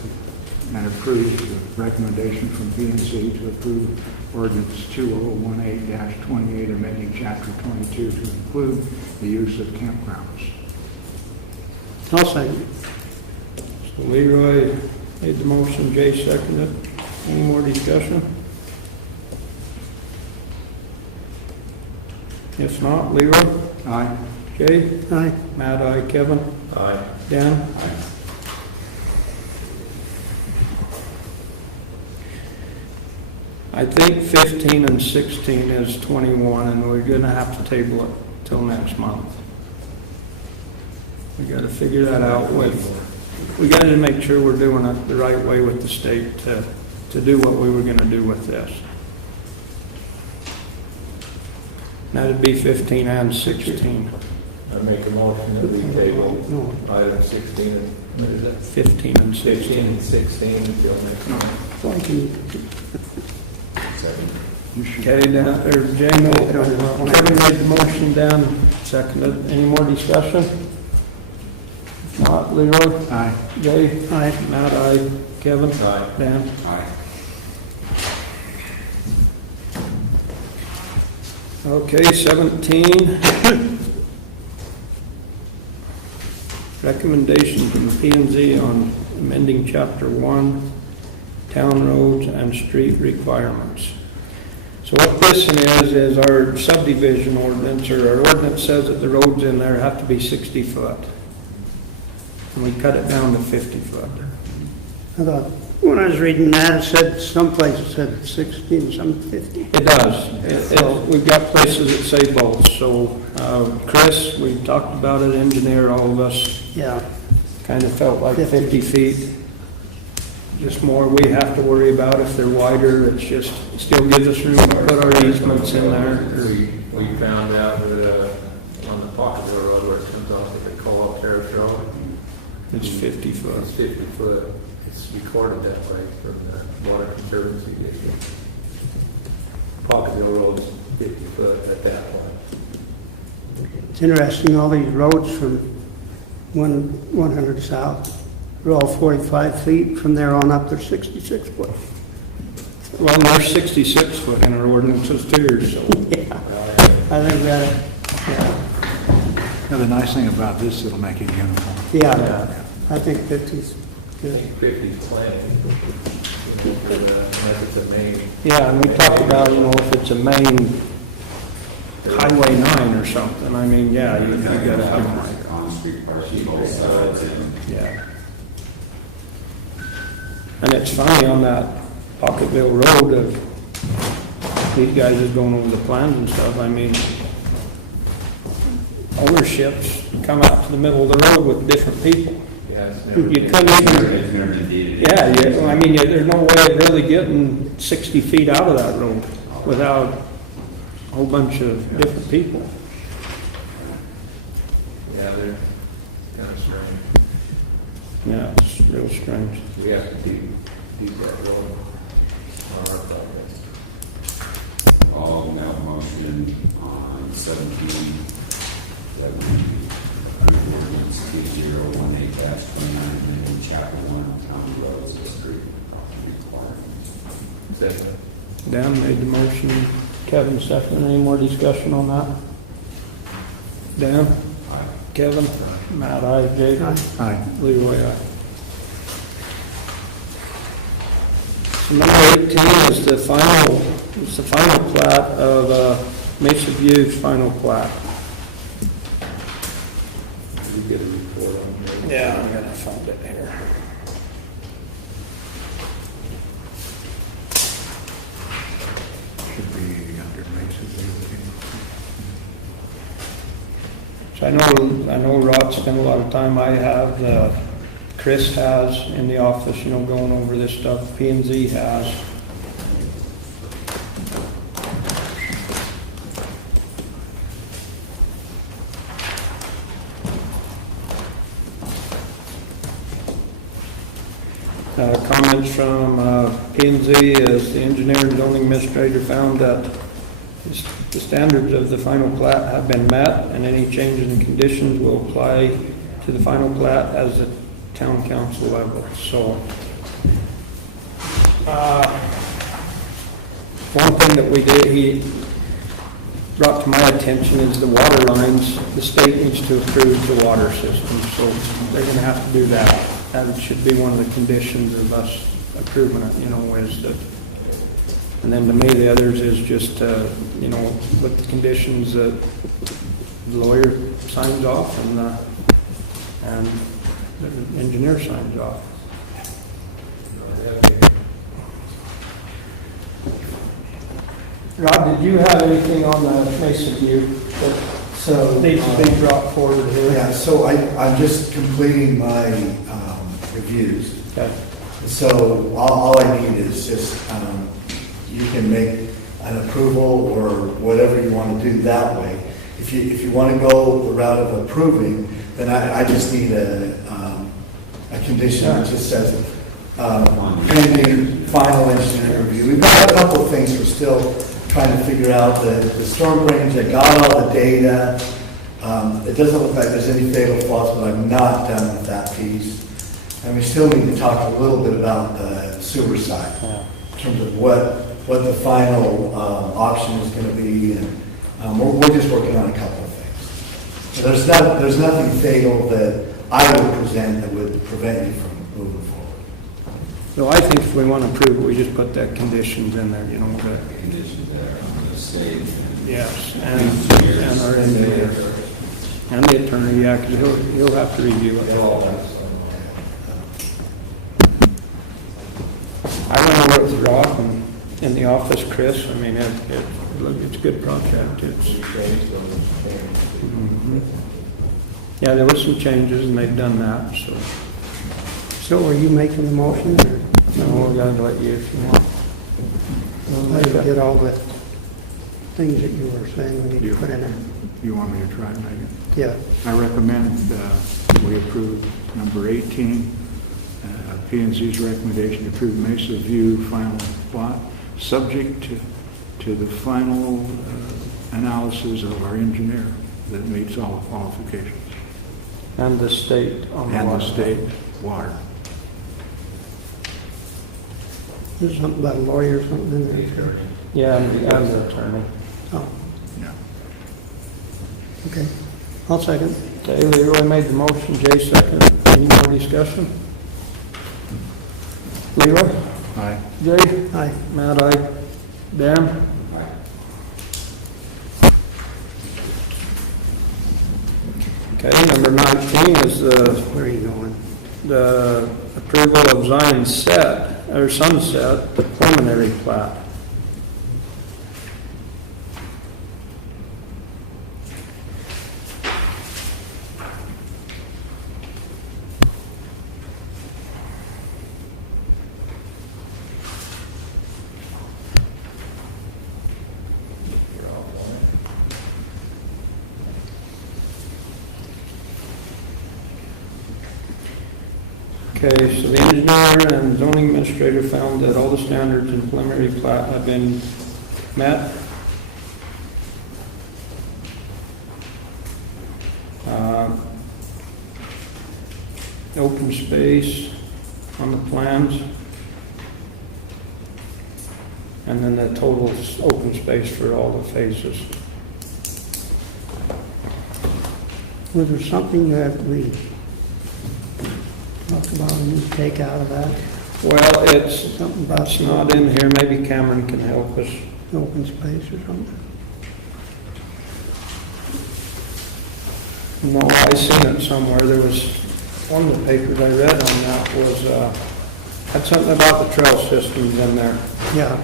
and approve the recommendation from P&Z to approve ordinance 2018-28, amending chapter 22 to include the use of campgrounds. I'll second. so Leroy made the motion, Jay seconded it. Any more discussion? If not, Leroy? Aye. Jay? Aye. Matt, aye. Kevin? Aye. Dan? I think 15 and 16 is 21, and we're gonna have to table it till next month. We gotta figure that out we gotta make sure we're doing it the right way with the state to do what we were gonna do with this. That'd be 15 and 16. I make a motion that we table No, Item 16, what is that? 15 and 15 16. and 16 until next month. so I can, You should. Okay, now, or Jamie, Kevin made the motion, Dan seconded. Any more discussion? If not, Leroy? Aye. Jay? Aye. Matt, aye. Kevin? Aye. Dan? Aye. Okay, 17. Recommendation from P and Z on amending Chapter 1, Town Roads and Street Requirements. So what this is our subdivision ordinance, or our ordinance says that the roads in there have to be 60 foot. And we cut it down to 50 foot. I thought, when I was reading that, it said, some places said 60 and some 50. It does. We've got places that say both. So Chris, we talked about it, engineer, all of us Yeah, kind of felt like 50 feet. Just more we have to worry about. If they're wider, it's just, still gives us room to put our easements in there. We found out that on the Pocketville Road where it comes off at the Co-op Terrace Road, It's 50 foot. it's 50 foot. It's recorded that way from the Water Conservancy District. Pocketville Road's 50 foot at that point. it's interesting, all these roads from 100 south, they're all 45 feet, from there on up, they're 66 foot. Well, there's 66 foot in our ordinances too, so. Yeah, I think that, Now, the nice thing about this, it'll make it uniform. yeah, I think 50's I good. think 50's plenty, unless it's a main. Yeah, and we talked about, if it's a main Highway 9 or something, I mean, yeah, you gotta have, Like on-street parking, both sides, and yeah. And it's funny on that Pocketville Road, these guys is going over the plans and stuff, I mean, ownerships come out to the middle of the road with different people. Yeah, it's never. You couldn't even, it's never been deeded. yeah, I mean, there's no way of really getting 60 feet out of that road without a whole bunch of different people. Yeah, they're kind of strange. Yeah, it's real strange. We have to keep that road on our property. I'll now motion on 17, that we approve ordinance 2018-29, amending Chapter 1, Town Roads and Street Requirements. Second. Dan made the motion, Kevin seconded. Any more discussion on that? Dan? Aye. Kevin? Matt, aye. Jake? Aye. Leroy, aye. So number 18 is the final plat of Mesa View's final plat. You get a report on that. Yeah, I'm gonna find it here. Should be under Mesa View. So I know Rod spent a lot of time, I have, Chris has in the office, going over this stuff, P and Z has. Comments from P and Z is the engineer and zoning administrator found that the standards of the final plat have been met, and any changes in conditions will apply to the final plat as a town council level. So, one thing that we did, he brought to my attention is the water lines. The state needs to approve the water system, so they're going to have to do that. That should be one of the conditions of us approving it, is that. And then to me, the others is just, with the conditions that the lawyer signs off and the engineer signs off. Rob, did you have anything on the Mesa View that needs to be brought forward here? Yeah, so I'm just completing my reviews. Okay. So all I need is just, you can make an approval or whatever you want to do that way. if you want to go the route of approving, then I just need a condition that just says, pending final engineering review. We've got a couple of things we're still trying to figure out. The storm drainage, I got all the data. It doesn't look like there's any fatal flaws, but I'm not done with that piece. And we still need to talk a little bit about the sewer side, in terms of what the final option is going to be. And we're just working on a couple of things. So there's nothing fatal that I would present that would prevent you from moving forward. So I think if we want to approve it, we just put that conditions in there, you know, that. Conditions there on the state. Yes, and our engineer, and the attorney, yeah, because he'll have to review it. I went over with Rock and in the office, Chris, I mean, it's a good project, Mhm. Yeah, there were some changes and they've done that, so. So are you making the motion, or? No, we gotta let you if you want. I didn't get all the things that you were saying we need to put in there. You want me to try, Megan? Yeah. I recommend we approve number 18, P&Z's recommendation to approve Mesa View final plot, subject to the final analysis of our engineer that meets all the qualifications. And the state on the And water. the state water. There's something about a lawyer or something in there. Yeah, I'm the attorney. Oh, Yeah. okay. I'll second. Okay, Leroy made the motion, Jay second. Any more discussion? Leroy? Aye. Jay? Aye. Matt, aye. Dan? Okay, number 19 is Where are you going? the approval of Zion Sunset, the preliminary plat. Okay, so the engineer and zoning administrator found that all the standards in preliminary plat have been met. Open space on the plans. And then the total open space for all the phases. Was there something that we talked about and you take out of that? Well, it's Something about It's not in here, maybe Cameron can help us. open space or something? No, I seen it somewhere, there was, one of the papers I read on that was, had something about the trail systems in there. Yeah.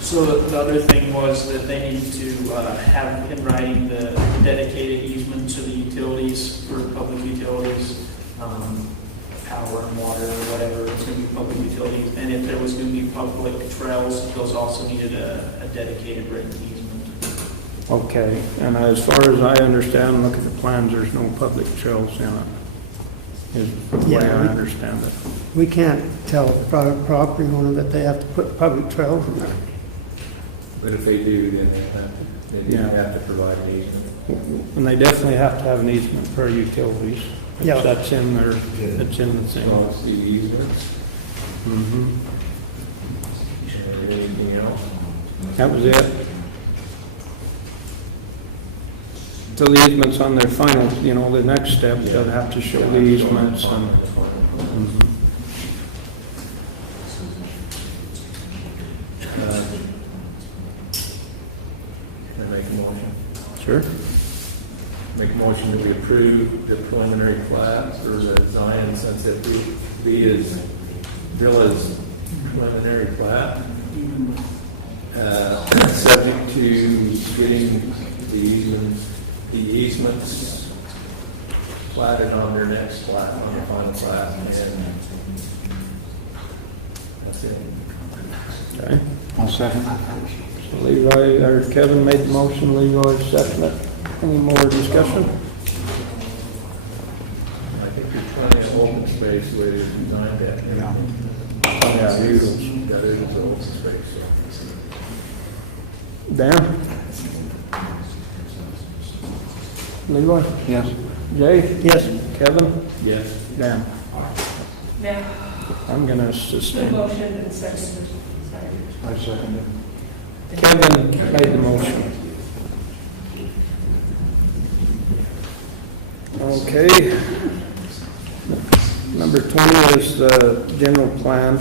So the other thing was that they need to have in writing the dedicated easement to the utilities for public utilities, power and water or whatever, it's going to be public utilities. And if there was going to be public trails, those also needed a dedicated written easement. Okay, and as far as I understand, look at the plans, there's no public trails in it, is the way I Yeah, understand it. We can't tell the private property owner that they have to put public trails in there. But if they do, then they Yeah. have to provide an easement. And they definitely have to have an easement for utilities. Yeah. That's in there, that's in the As thing. long as the easements, Mhm. and anything else. That was it. So the easements on their final, you know, the next step, they'll have to show the easements and. Mhm. Can I make a motion? Sure. Make a motion that we approve the preliminary plat for the Zion Sunset Villa's preliminary plat, subject to getting the easements platted on their next plat, on the final plat, and that's it. Okay. I'll second. Leroy, or Kevin made the motion, Leroy seconded it. Any more discussion? I think you're trying to open space the way they designed that. Yeah. Yeah, usually. That is open space. Dan? Leroy? Yes. Jay? Yes. Kevin? Yes. Dan? Now, I'm gonna the sustain. motion and second. I second it. Kevin made the motion. Okay. Number 20 is the general plan.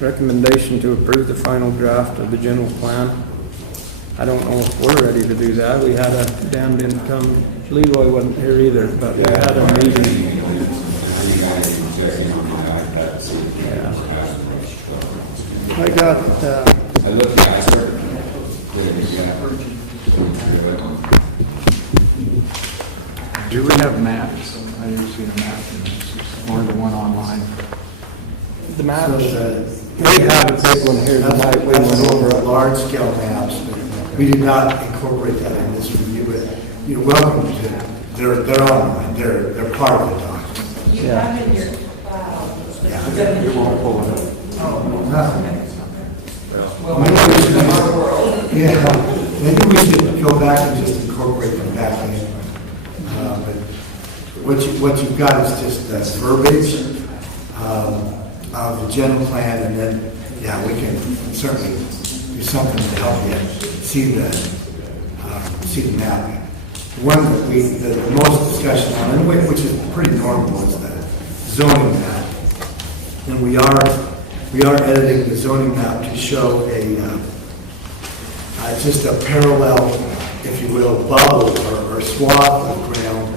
Recommendation to approve the final draft of the general plan. I don't know if we're ready to do that. We had Dan didn't come, Leroy wasn't here either, but we had a meeting. Yeah. I got, I looked, I started. Do we have maps? I didn't see a map, or the one online. The maps, So we have a big one here tonight. We went over it. large scale maps. We did not incorporate that in this review, but you're welcome to, they're online, they're part of the document. You Yeah. have in your file. We won't pull it up. Well, we want to from our world. Yeah, maybe we should go back and just incorporate them back in. But what you've got is just the verbiage of the general plan, and then, yeah, we can certainly do something to help you see the mapping. One that the most discussion on, and which is pretty normal, is the zoning map. And we are editing the zoning map to show just a parallel, if you will, bubble or swath of ground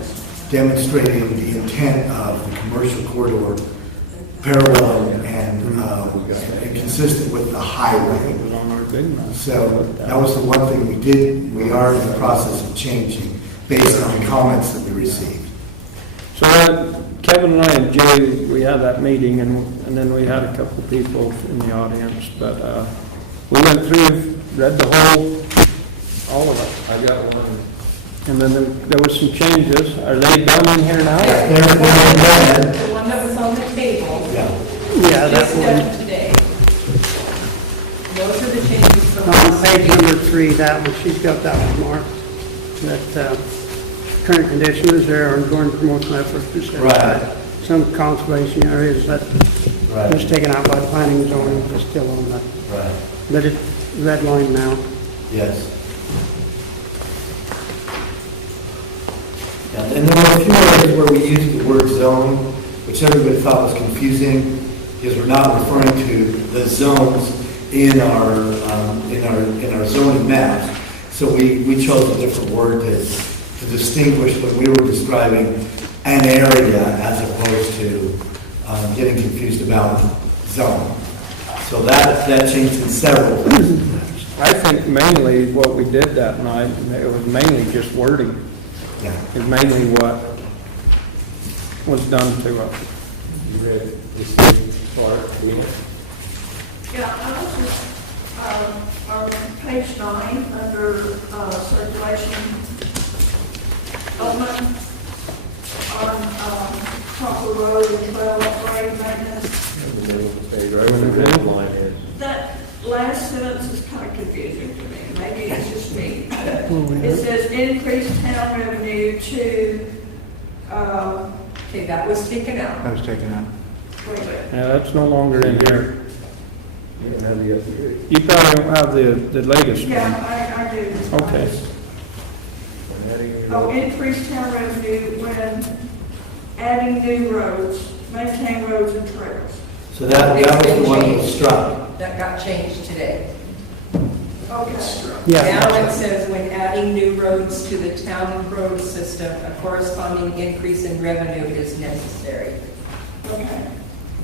demonstrating the intent of the commercial corridor, parallel and consistent with the highway. It was on our big map. So that was the one thing we did. We are in the process of changing based on the comments that we received. So Kevin and I and Jay, we had that meeting, and then we had a couple of people in the audience, but we went through, read the all of it. I got one. And then there was some changes. Are they done in here now? They're The one that was on the table. Yeah. yeah, that Just one. done today. Those are the changes from On last page week. number 3, that one, she's got that one marked. That current condition is there, ongoing promotional efforts to set Right. aside some conservation areas that Right. was taken out by planning and zoning, is still on that. Right. But it's red line now. Yes. And there were a few areas where we used the word zone, which everybody thought was confusing, because we're not referring to the zones in our zoning maps. So we chose a different word to distinguish when we were describing an area as opposed to getting confused about zone. So that changed in several places. I think mainly what we did that night, it was mainly just wording. Yeah. Is mainly what was done to us. You read this thing part, Yeah, I was just, on page 9, under circulation, element on Copper Road and 12 grade maintenance. in the middle of the page, right where the red line is. That last sentence is kind of confusing to me. Maybe it's just me. It says increase town revenue to, Okay, that was taken out. That was taken out. wait a minute. Yeah, that's no longer in here. You don't have the update. You probably don't have the latest one. Yeah, I do. Okay. When adding your- Oh, increase town revenue when adding new roads, maintain roads and trails. So that was the one that was struck. That got changed today. Okay. Yeah. Now it says when adding new roads to the town road system, a corresponding increase in revenue is necessary. Okay.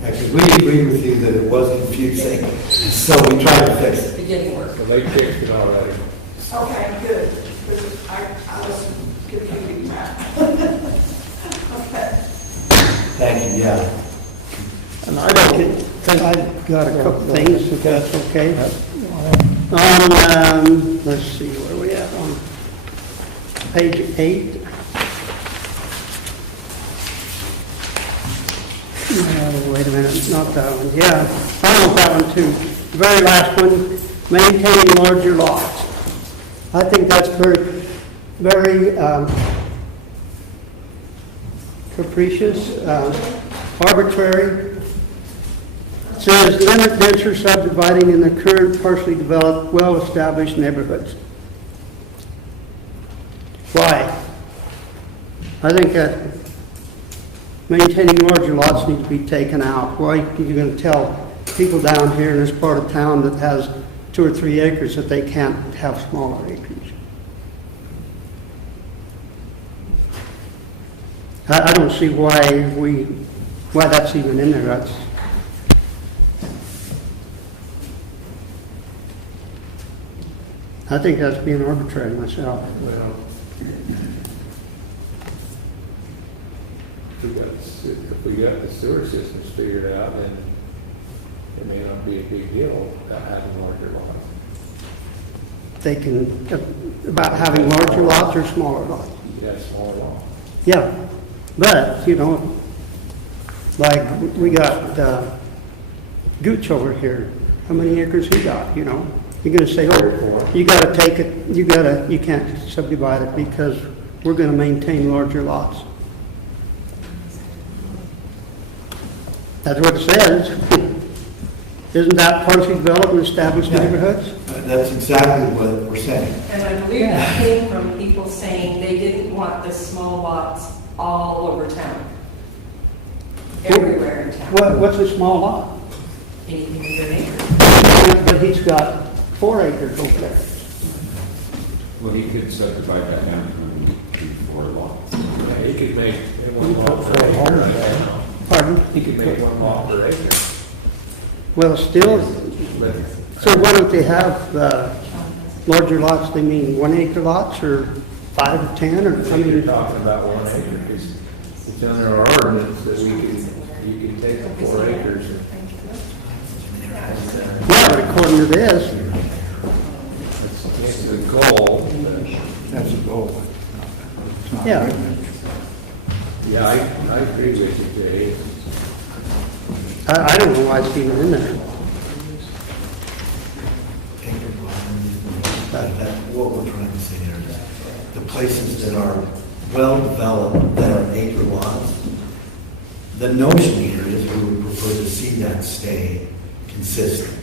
Because we agreed with you that it was confusing, so we tried to fix it. Beginning work. So they fixed it already. Okay, good. Because I was confusing that. Okay. Thank you, yeah. And I don't I've got a couple things, if that's okay. Let's see, where are we at, on page 8? Wait a minute, not that one, yeah, I want that one too. The very last one, maintaining larger lots. I think that's very capricious, arbitrary. It says limit denser subdividing in the current partially developed, well-established neighborhoods. Why? I think that maintaining larger lots need to be taken out. Why are you going to tell people down here in this part of town that has 2 or 3 acres that they can't have smaller acreage? I don't see why that's even in there. I think that's being arbitrary myself. Well, if we got the sewer systems figured out, then it may not be a big deal about having larger lots. They can, about having larger lots or smaller lots. You got smaller lots. Yeah, but, you know, like, we got Gooch over here. How many acres he got, you know? You're gonna say, oh, you gotta take it, you can't subdivide it because we're gonna maintain larger lots. That's what it says. Isn't that partially developed and established neighborhoods? That's exactly what we're saying. And I believe that came from people saying they didn't want the small lots all over town. Everywhere in town. What's a small lot? Anything with an acre. But he's got 4 acres over there. Well, he could subdivide that down to 4 lots. Yeah, he could make one lot per acre right now. Pardon? He could make one lot per acre. Well, still, But so why don't they have larger lots? They mean 1 acre lots or 5 or 10 or, I I think you're mean, talking about 1 acre, because it's under our ordinance that you can take 4 acres. yeah, but according to this, It's the goal. That's a goal. It's not Yeah. written. Yeah, I agree with you, Jay. I don't know why it's even in there. What we're trying to say there is the places that are well-developed, that are acre lots, the notion here is we would prefer to see that stay consistent.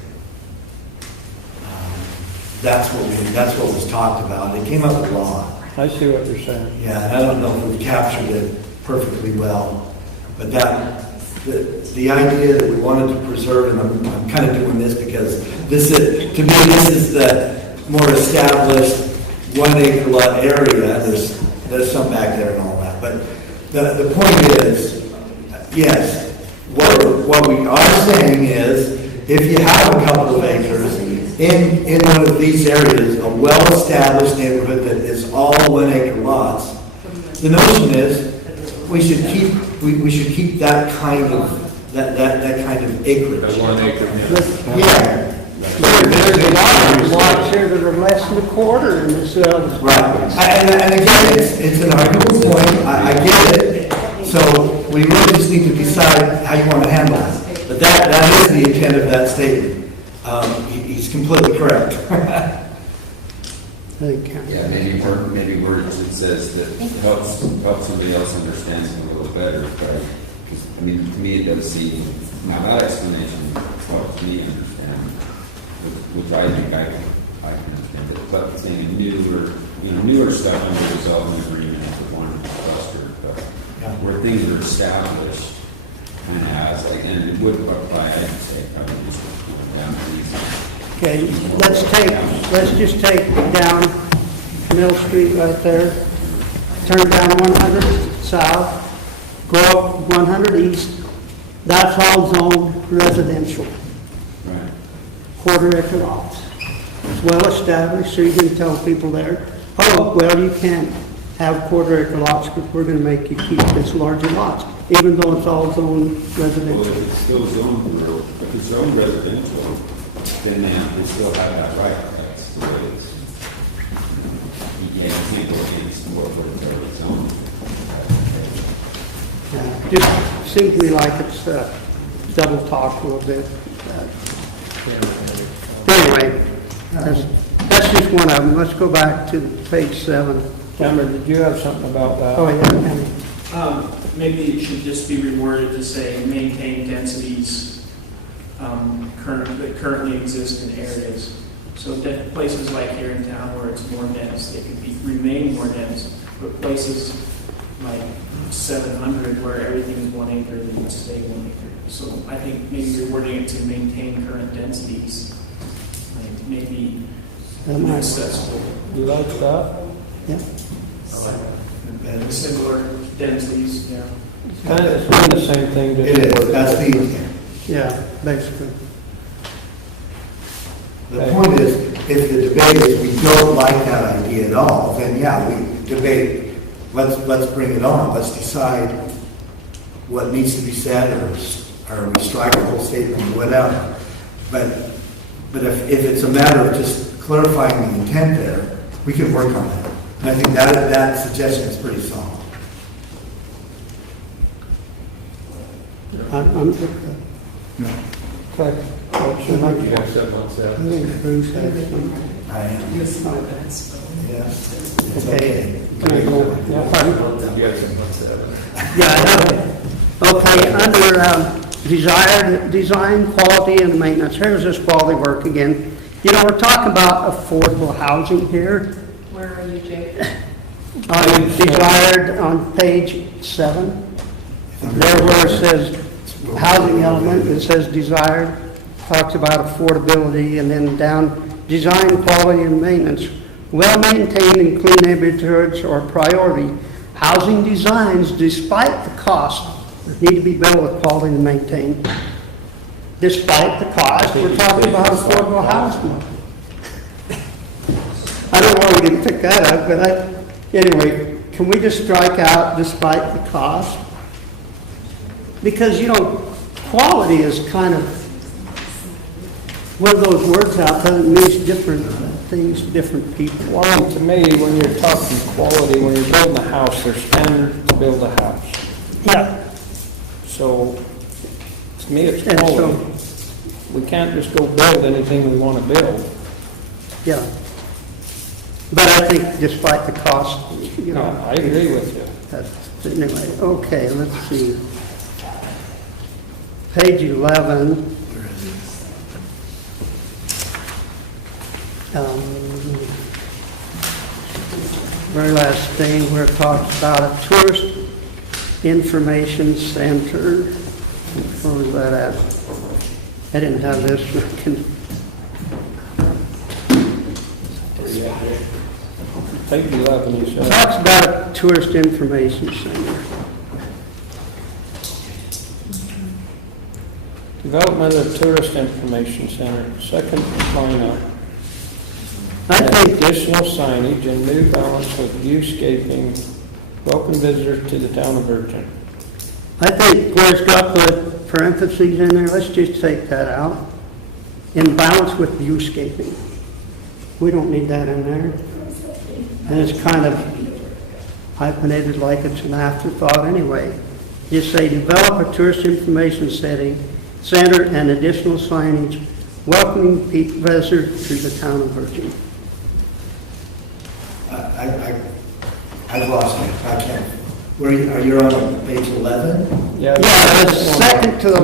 That's what was talked about. It came up a lot. I see what you're saying. Yeah, and I don't know if we've captured it perfectly well, but the idea that we wanted to preserve, and I'm kind of doing this because this is, to me, this is the more established 1 acre lot area. There's some back there and all that, but the point is, yes, what we are saying is, if you have a couple of acres in one of these areas, a well-established neighborhood that is all 1 acre lots, the notion is we should keep that kind of acreage. The 1 acre. Yeah. There's a lot of lots here that are less than a quarter in this. Right. And again, it's an arguable point. I get it. So we really just need to decide how you want to handle it. But that is the intent of that statement. He's completely correct. Yeah, maybe words it says that helps somebody else understand it a little better, but, 'cause, I mean, to me, it does seem, now that explanation helps me understand, which I think I can understand it, but saying newer stuff under development agreement with one cluster, but where things are established, kind of has, like, and it would apply, I'd say, probably just boundaries. Okay, let's just take down Mill Street right there, turn down 100 south, go up 100 east, that's all zoned residential. Right. Quarter acre lots. It's well established, so you can tell people there, oh, well, you can't have quarter acre lots because we're going to make you keep this larger lots. even though it's all zoned Well, residential? if it's still zoned, rural, if it's zoned residential, then they still have that right. That's the way it's. You can't go against what it's already zoned. Yeah, just seems to me like it's double talk a little bit. Anyway, that's just one of them. Let's go back to page 7. Cameron, did you have something about that? Oh, yeah. Maybe it should just be reworded to say maintain densities that currently exist in areas. So places like here in town where it's more dense, they could remain more dense, but places like 700 where everything is 1 acre, they would stay 1 acre. So I think maybe rewording it to maintain current densities, like maybe accessible. You like that? Yeah. Similar densities, yeah. It's kind of the same thing. It is, that's the, Yeah, basically. the point is, if the debate is we don't like that idea at all, then yeah, we debate, let's bring it on, let's decide what needs to be said, or we strike the whole statement, whatever. But if it's a matter of just clarifying the intent there, we can work on that. And I think that suggestion is pretty solid. I'm good with that. Okay. What's your next one? I think Bruce has some. I am. Yes. It's Okay. okay. Can I go? Yeah, pardon? You have some Yeah, I know. Okay, under desired design, quality, and maintenance, here's this quality work again. You know, we're talking about affordable housing here. Where are you, Jake? Desired on page 7. There where it says housing element, it says desired, talks about affordability, and then down, design, quality, and maintenance. Well-maintained and clean neighborhoods are priority. Housing designs, despite the cost, need to be built with quality and maintained. Despite the cost, we're talking about affordable housing. I don't know if we can pick that up, but anyway, can we just strike out despite the cost? Because, you know, quality is kind of one of those words out there that means different things to different people. Well, to me, when you're talking quality, when you're building a house, there's standards to build a house. Yeah. So, to me, it's And so- quality. We can't just go build anything we want to build. Yeah. But I think despite the cost, you No, know. I agree with you. Anyway, okay, let's see. Page 11. Very last thing where it talks about a tourist information center. Where was that at? I didn't have this. Page 11, you It said. talks about a tourist information center. Development of tourist information center, second line up. I think, Additional signage and new balance with viewscaping, welcome visitors to the town of Virgin. I think where it's got the parentheses in there, let's just take that out. In balance with viewscaping. We don't need that in there. And it's kind of hyphenated like it's an afterthought anyway. Just say develop a tourist information center and additional signage welcoming visitors to the town of Virgin. I've lost it, I can't. Where, are you on page 11? Yeah, The second to the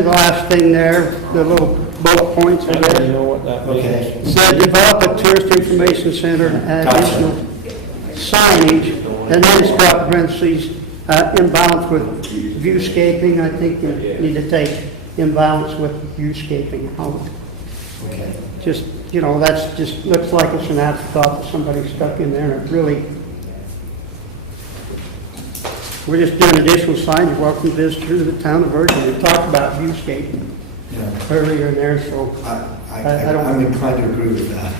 last thing there, the little bullet points I in don't there. know what that means. Okay. Said develop a tourist information center and add Gotcha. additional signage, and then it's got parentheses, in balance with viewscaping. I think you need to take in balance with viewscaping out. Okay. Just, you know, that's just, looks like it's an afterthought that somebody stuck in there, and it really, we're just doing additional signage, welcome visitors to the town of Virgin. We talked about viewscaping Yeah. earlier in there, so I'm inclined to agree with that.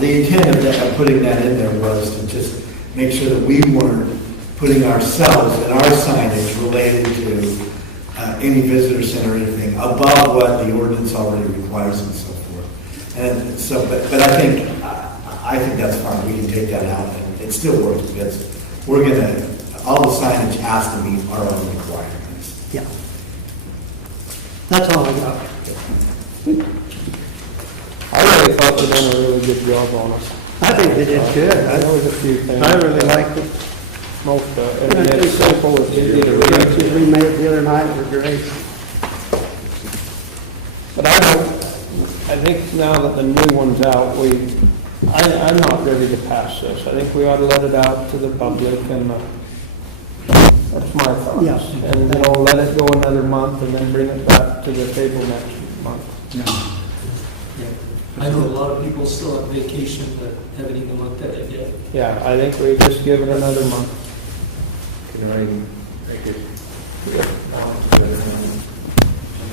The intent of putting that in there was to just make sure that we weren't putting ourselves and our signage related to any visitor center or anything above what the ordinance already requires and so forth. And so, but I think that's fine. We can take that out, and it still works because all the signage has to meet our own requirements. Yeah. That's all I got. I really thought they done a really good job on it. I think they did good. There was a few things. I really liked it. Most of it. It's simple, it's easy to The read. pictures we made the other night were great. But I think now that the new one's out, I'm not ready to pass this. I think we ought to let it out to the public and that's my thoughts. Yeah. And, let it go another month and then bring it back to the table next month. I know a lot of people still on vacation that haven't even looked at it yet. Yeah, I think we just give it another month. Can I make it?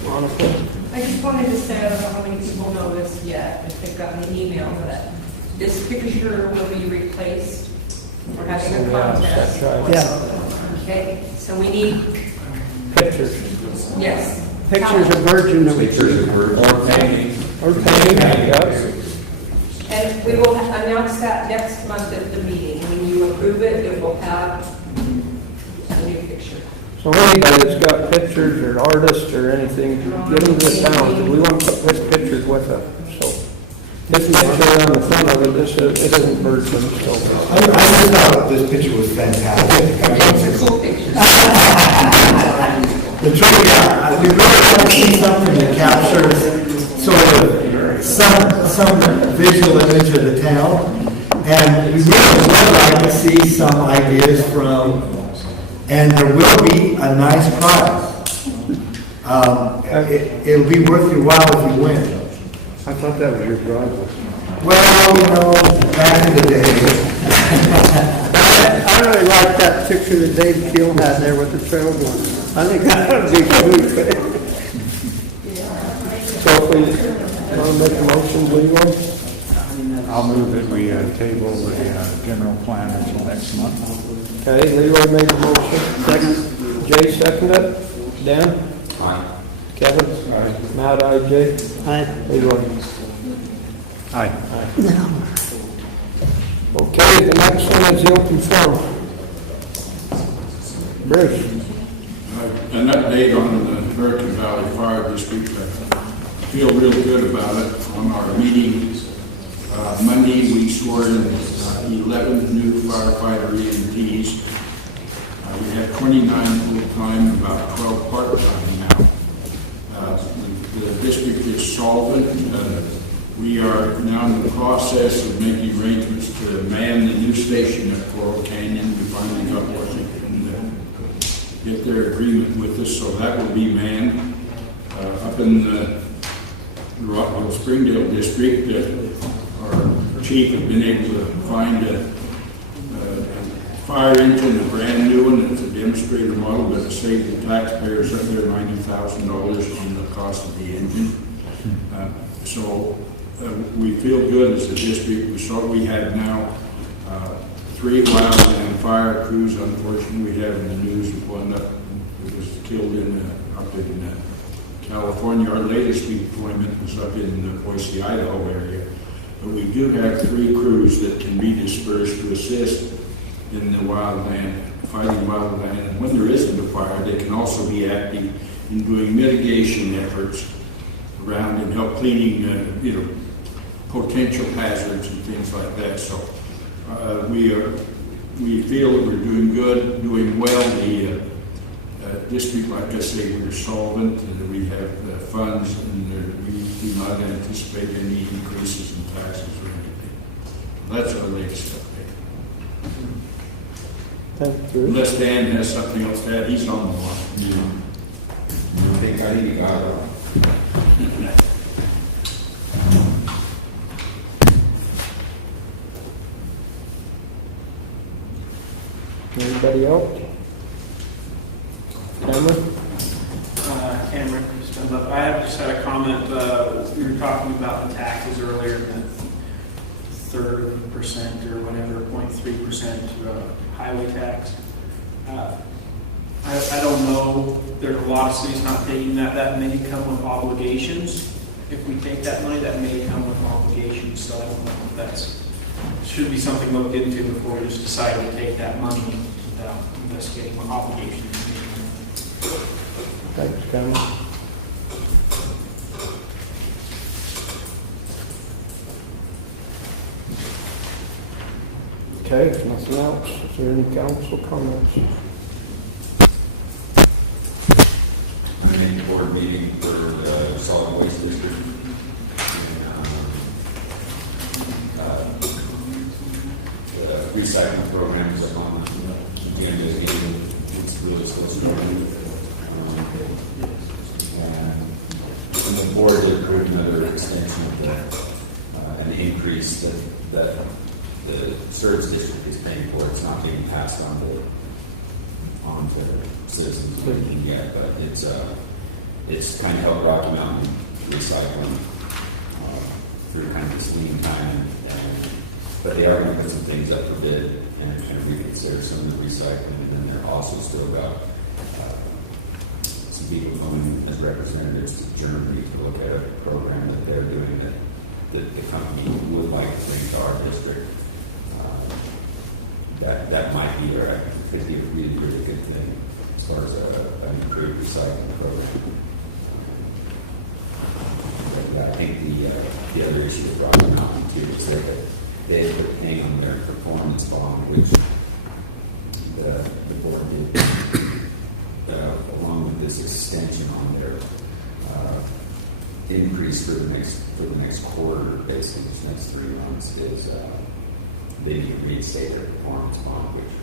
Monica? I just wanted to say, I don't know how many people know this yet, if they've gotten the email, but this picture will be replaced. We're having a contest. Yeah. Okay, so we need, Pictures. yes. Pictures of Virgin that we Pictures of birds. Or painting, yes. And we will announce that next month at the meeting. When you approve it, it will have a new picture. So anybody that's got pictures or artists or anything, get them to the town. We want to put pictures with it, so. This picture on the front of it, this isn't Virgin, so. I just thought this picture was fantastic. It's a cool picture. The truth, we really want to see something that captures sort of some visual image of the town. And we really would like to see some ideas from, and there will be a nice prize. It'll be worth your while if you win. I thought that was your driveway. Well, back in the day. I really like that picture that Dave Keel had there with the trail going. I think that would be good. So if we want to make a motion, Leroy? I'll move that we table the general plan until next month. Okay, Leroy made the motion. Second. Jay seconded. Dan? Aye. Kevin? Aye. Matt, aye. Jay? Aye. Leroy? Aye. Okay, the next one is the open forum. Bruce? An update on the American Valley Fire District. I feel real good about it. On our meeting Monday, we swore in 11 new firefighter EMTs. We have 29 full-time and about 12 part-time now. The district is solvent. We are now in the process of making arrangements to man the new station at Coral Canyon. We finally got Washington to get their agreement with us, so that will be manned. Up in the Rockville Springdale district, our chief has been able to find a fire engine, a brand new one. It's a demonstrator model, but it saved the taxpayers up there $90,000 on the cost of the engine. So we feel good as a district. We have now 3 wildland fire crews. Unfortunately, we have in the news one that was killed up in California. Our latest deployment was up in the Boise, Idaho area. But we do have 3 crews that can be dispersed to assist in the wildland, fighting wildland. And when there isn't a fire, they can also be active in doing mitigation efforts around and help cleaning, potential hazards and things like that. So we feel that we're doing good, doing well. The district, like I say, we're solvent, and we have the funds, and we do not anticipate any increases in taxes or anything. That's our latest update. Thank you. Unless Dan has something else to add, he's on the line. I think I need to go. Anybody else? Cameron? Cameron, I just had a comment. We were talking about the taxes earlier, the 3% or whatever, 0.3% highway tax. I don't know, there's a lot of cities not taking that. That may come with obligations. If we take that money, that may come with obligations, so I don't know if that's, should be something looked into before we just decide to take that money without investigating what obligations. Thanks, Cameron. Okay, if nothing else, is there any council comments? I'm in a board meeting for the solid waste district. And, the recycling program is up on the end of the meeting. It's really supposed to be. And the board approved another extension of an increase that the service district is paying for. It's not being passed on to citizens yet, but it's kind of helped Rocky Mountain recycling through kind of this lean time. But they are going to put some things up for bid and kind of reconsider some of the recycling. And then they're also still got some people coming as representatives to Germany to look at a program that they're doing that the company would like to bring to our district. That might be, or I think, could be a really, really good thing as far as an improved recycling program. But I think the other issue with Rocky Mountain too is that they put paying on their performance bond, which the board did, along with this extension on their increase for the next quarter, basically, the next 3 months is. They need to reinstate their performance bond, which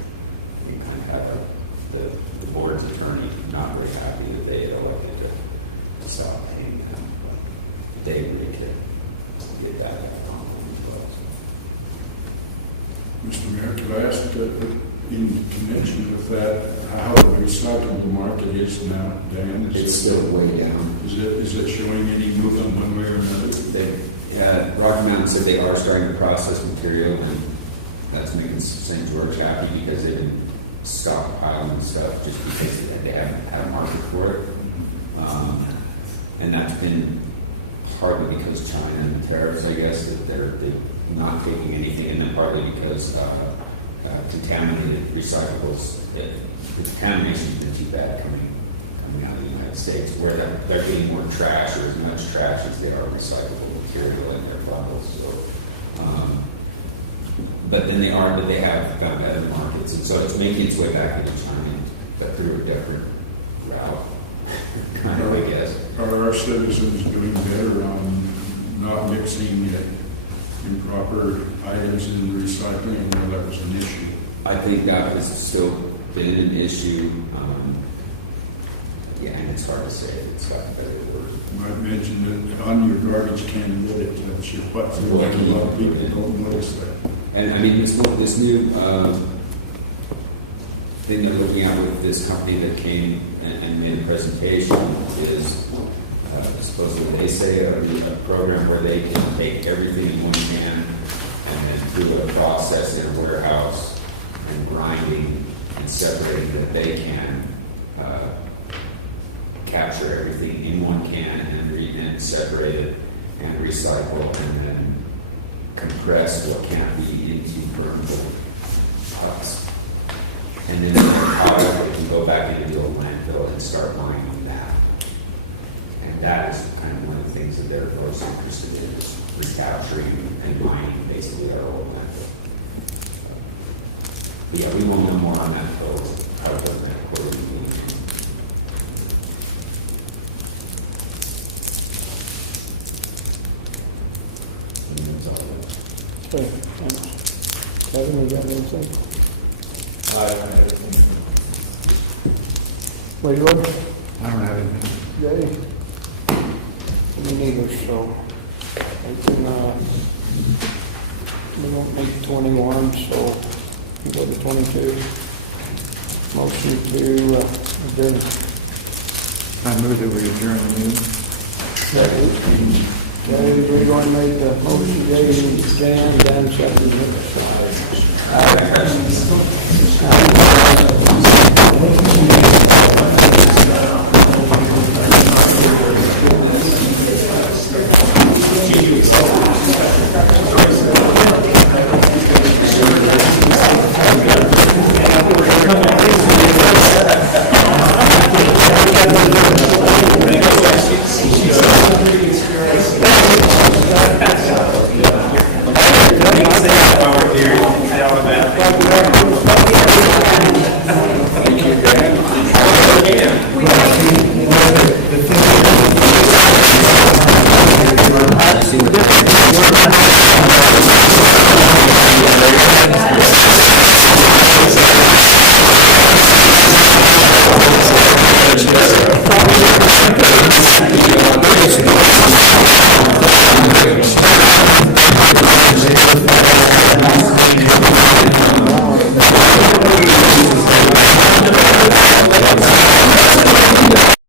we kind of have the board's attorney not very happy that they elected to stop paying them. But they really could get that on as well. Mr. Mayor, could I ask, in connection with that, how the recyclable market is now, Dan? It's still way down. Is it showing any movement one way or another? Rocky Mountain said they are starting to process material, and that's making St. George happy because they've been stockpiling stuff just because they haven't had a market for it. And that's been partly because China and the tariffs, I guess, that they're not taking anything, and then partly because contaminated recyclables, the contamination has been too bad coming out of the United States, where they're getting more trash, or as much trash as they are recyclable material in their bottles. So, but then they have found better markets, and so it's making its way back into China, but through a different route, kind of, I guess. Are our citizens doing better on not mixing improper items in recycling? I know that was an issue. I think that has still been an issue. Yeah, and it's hard to say. It's got a better word. You might mention that on your garbage can lid, that's your butt. A lot of people don't notice that. And I mean, this new thing they're looking at with this company that came and made a presentation is supposedly they say a program where they can take everything in one can and then through a process in a warehouse and grinding and separating that they can capture everything in one can and separate it and recycle and then compress what can't be into burnable pucks. And then the product they can go back into the old landfill and start mining that. And that is kind of one of the things that they're most interested in, is recapturing and mining basically our old landfill. But yeah, we won't know more on that until probably the next quarter meeting. Okay, thanks. Kevin, you got anything? I don't have anything. Leroy? I don't have anything. Jay? Me neither, so I can, we won't make 21, so we go to 22. Motion to adjourn. I move that we adjourn the meeting. Jay, Leroy made the motion, Jay, Dan seconded it.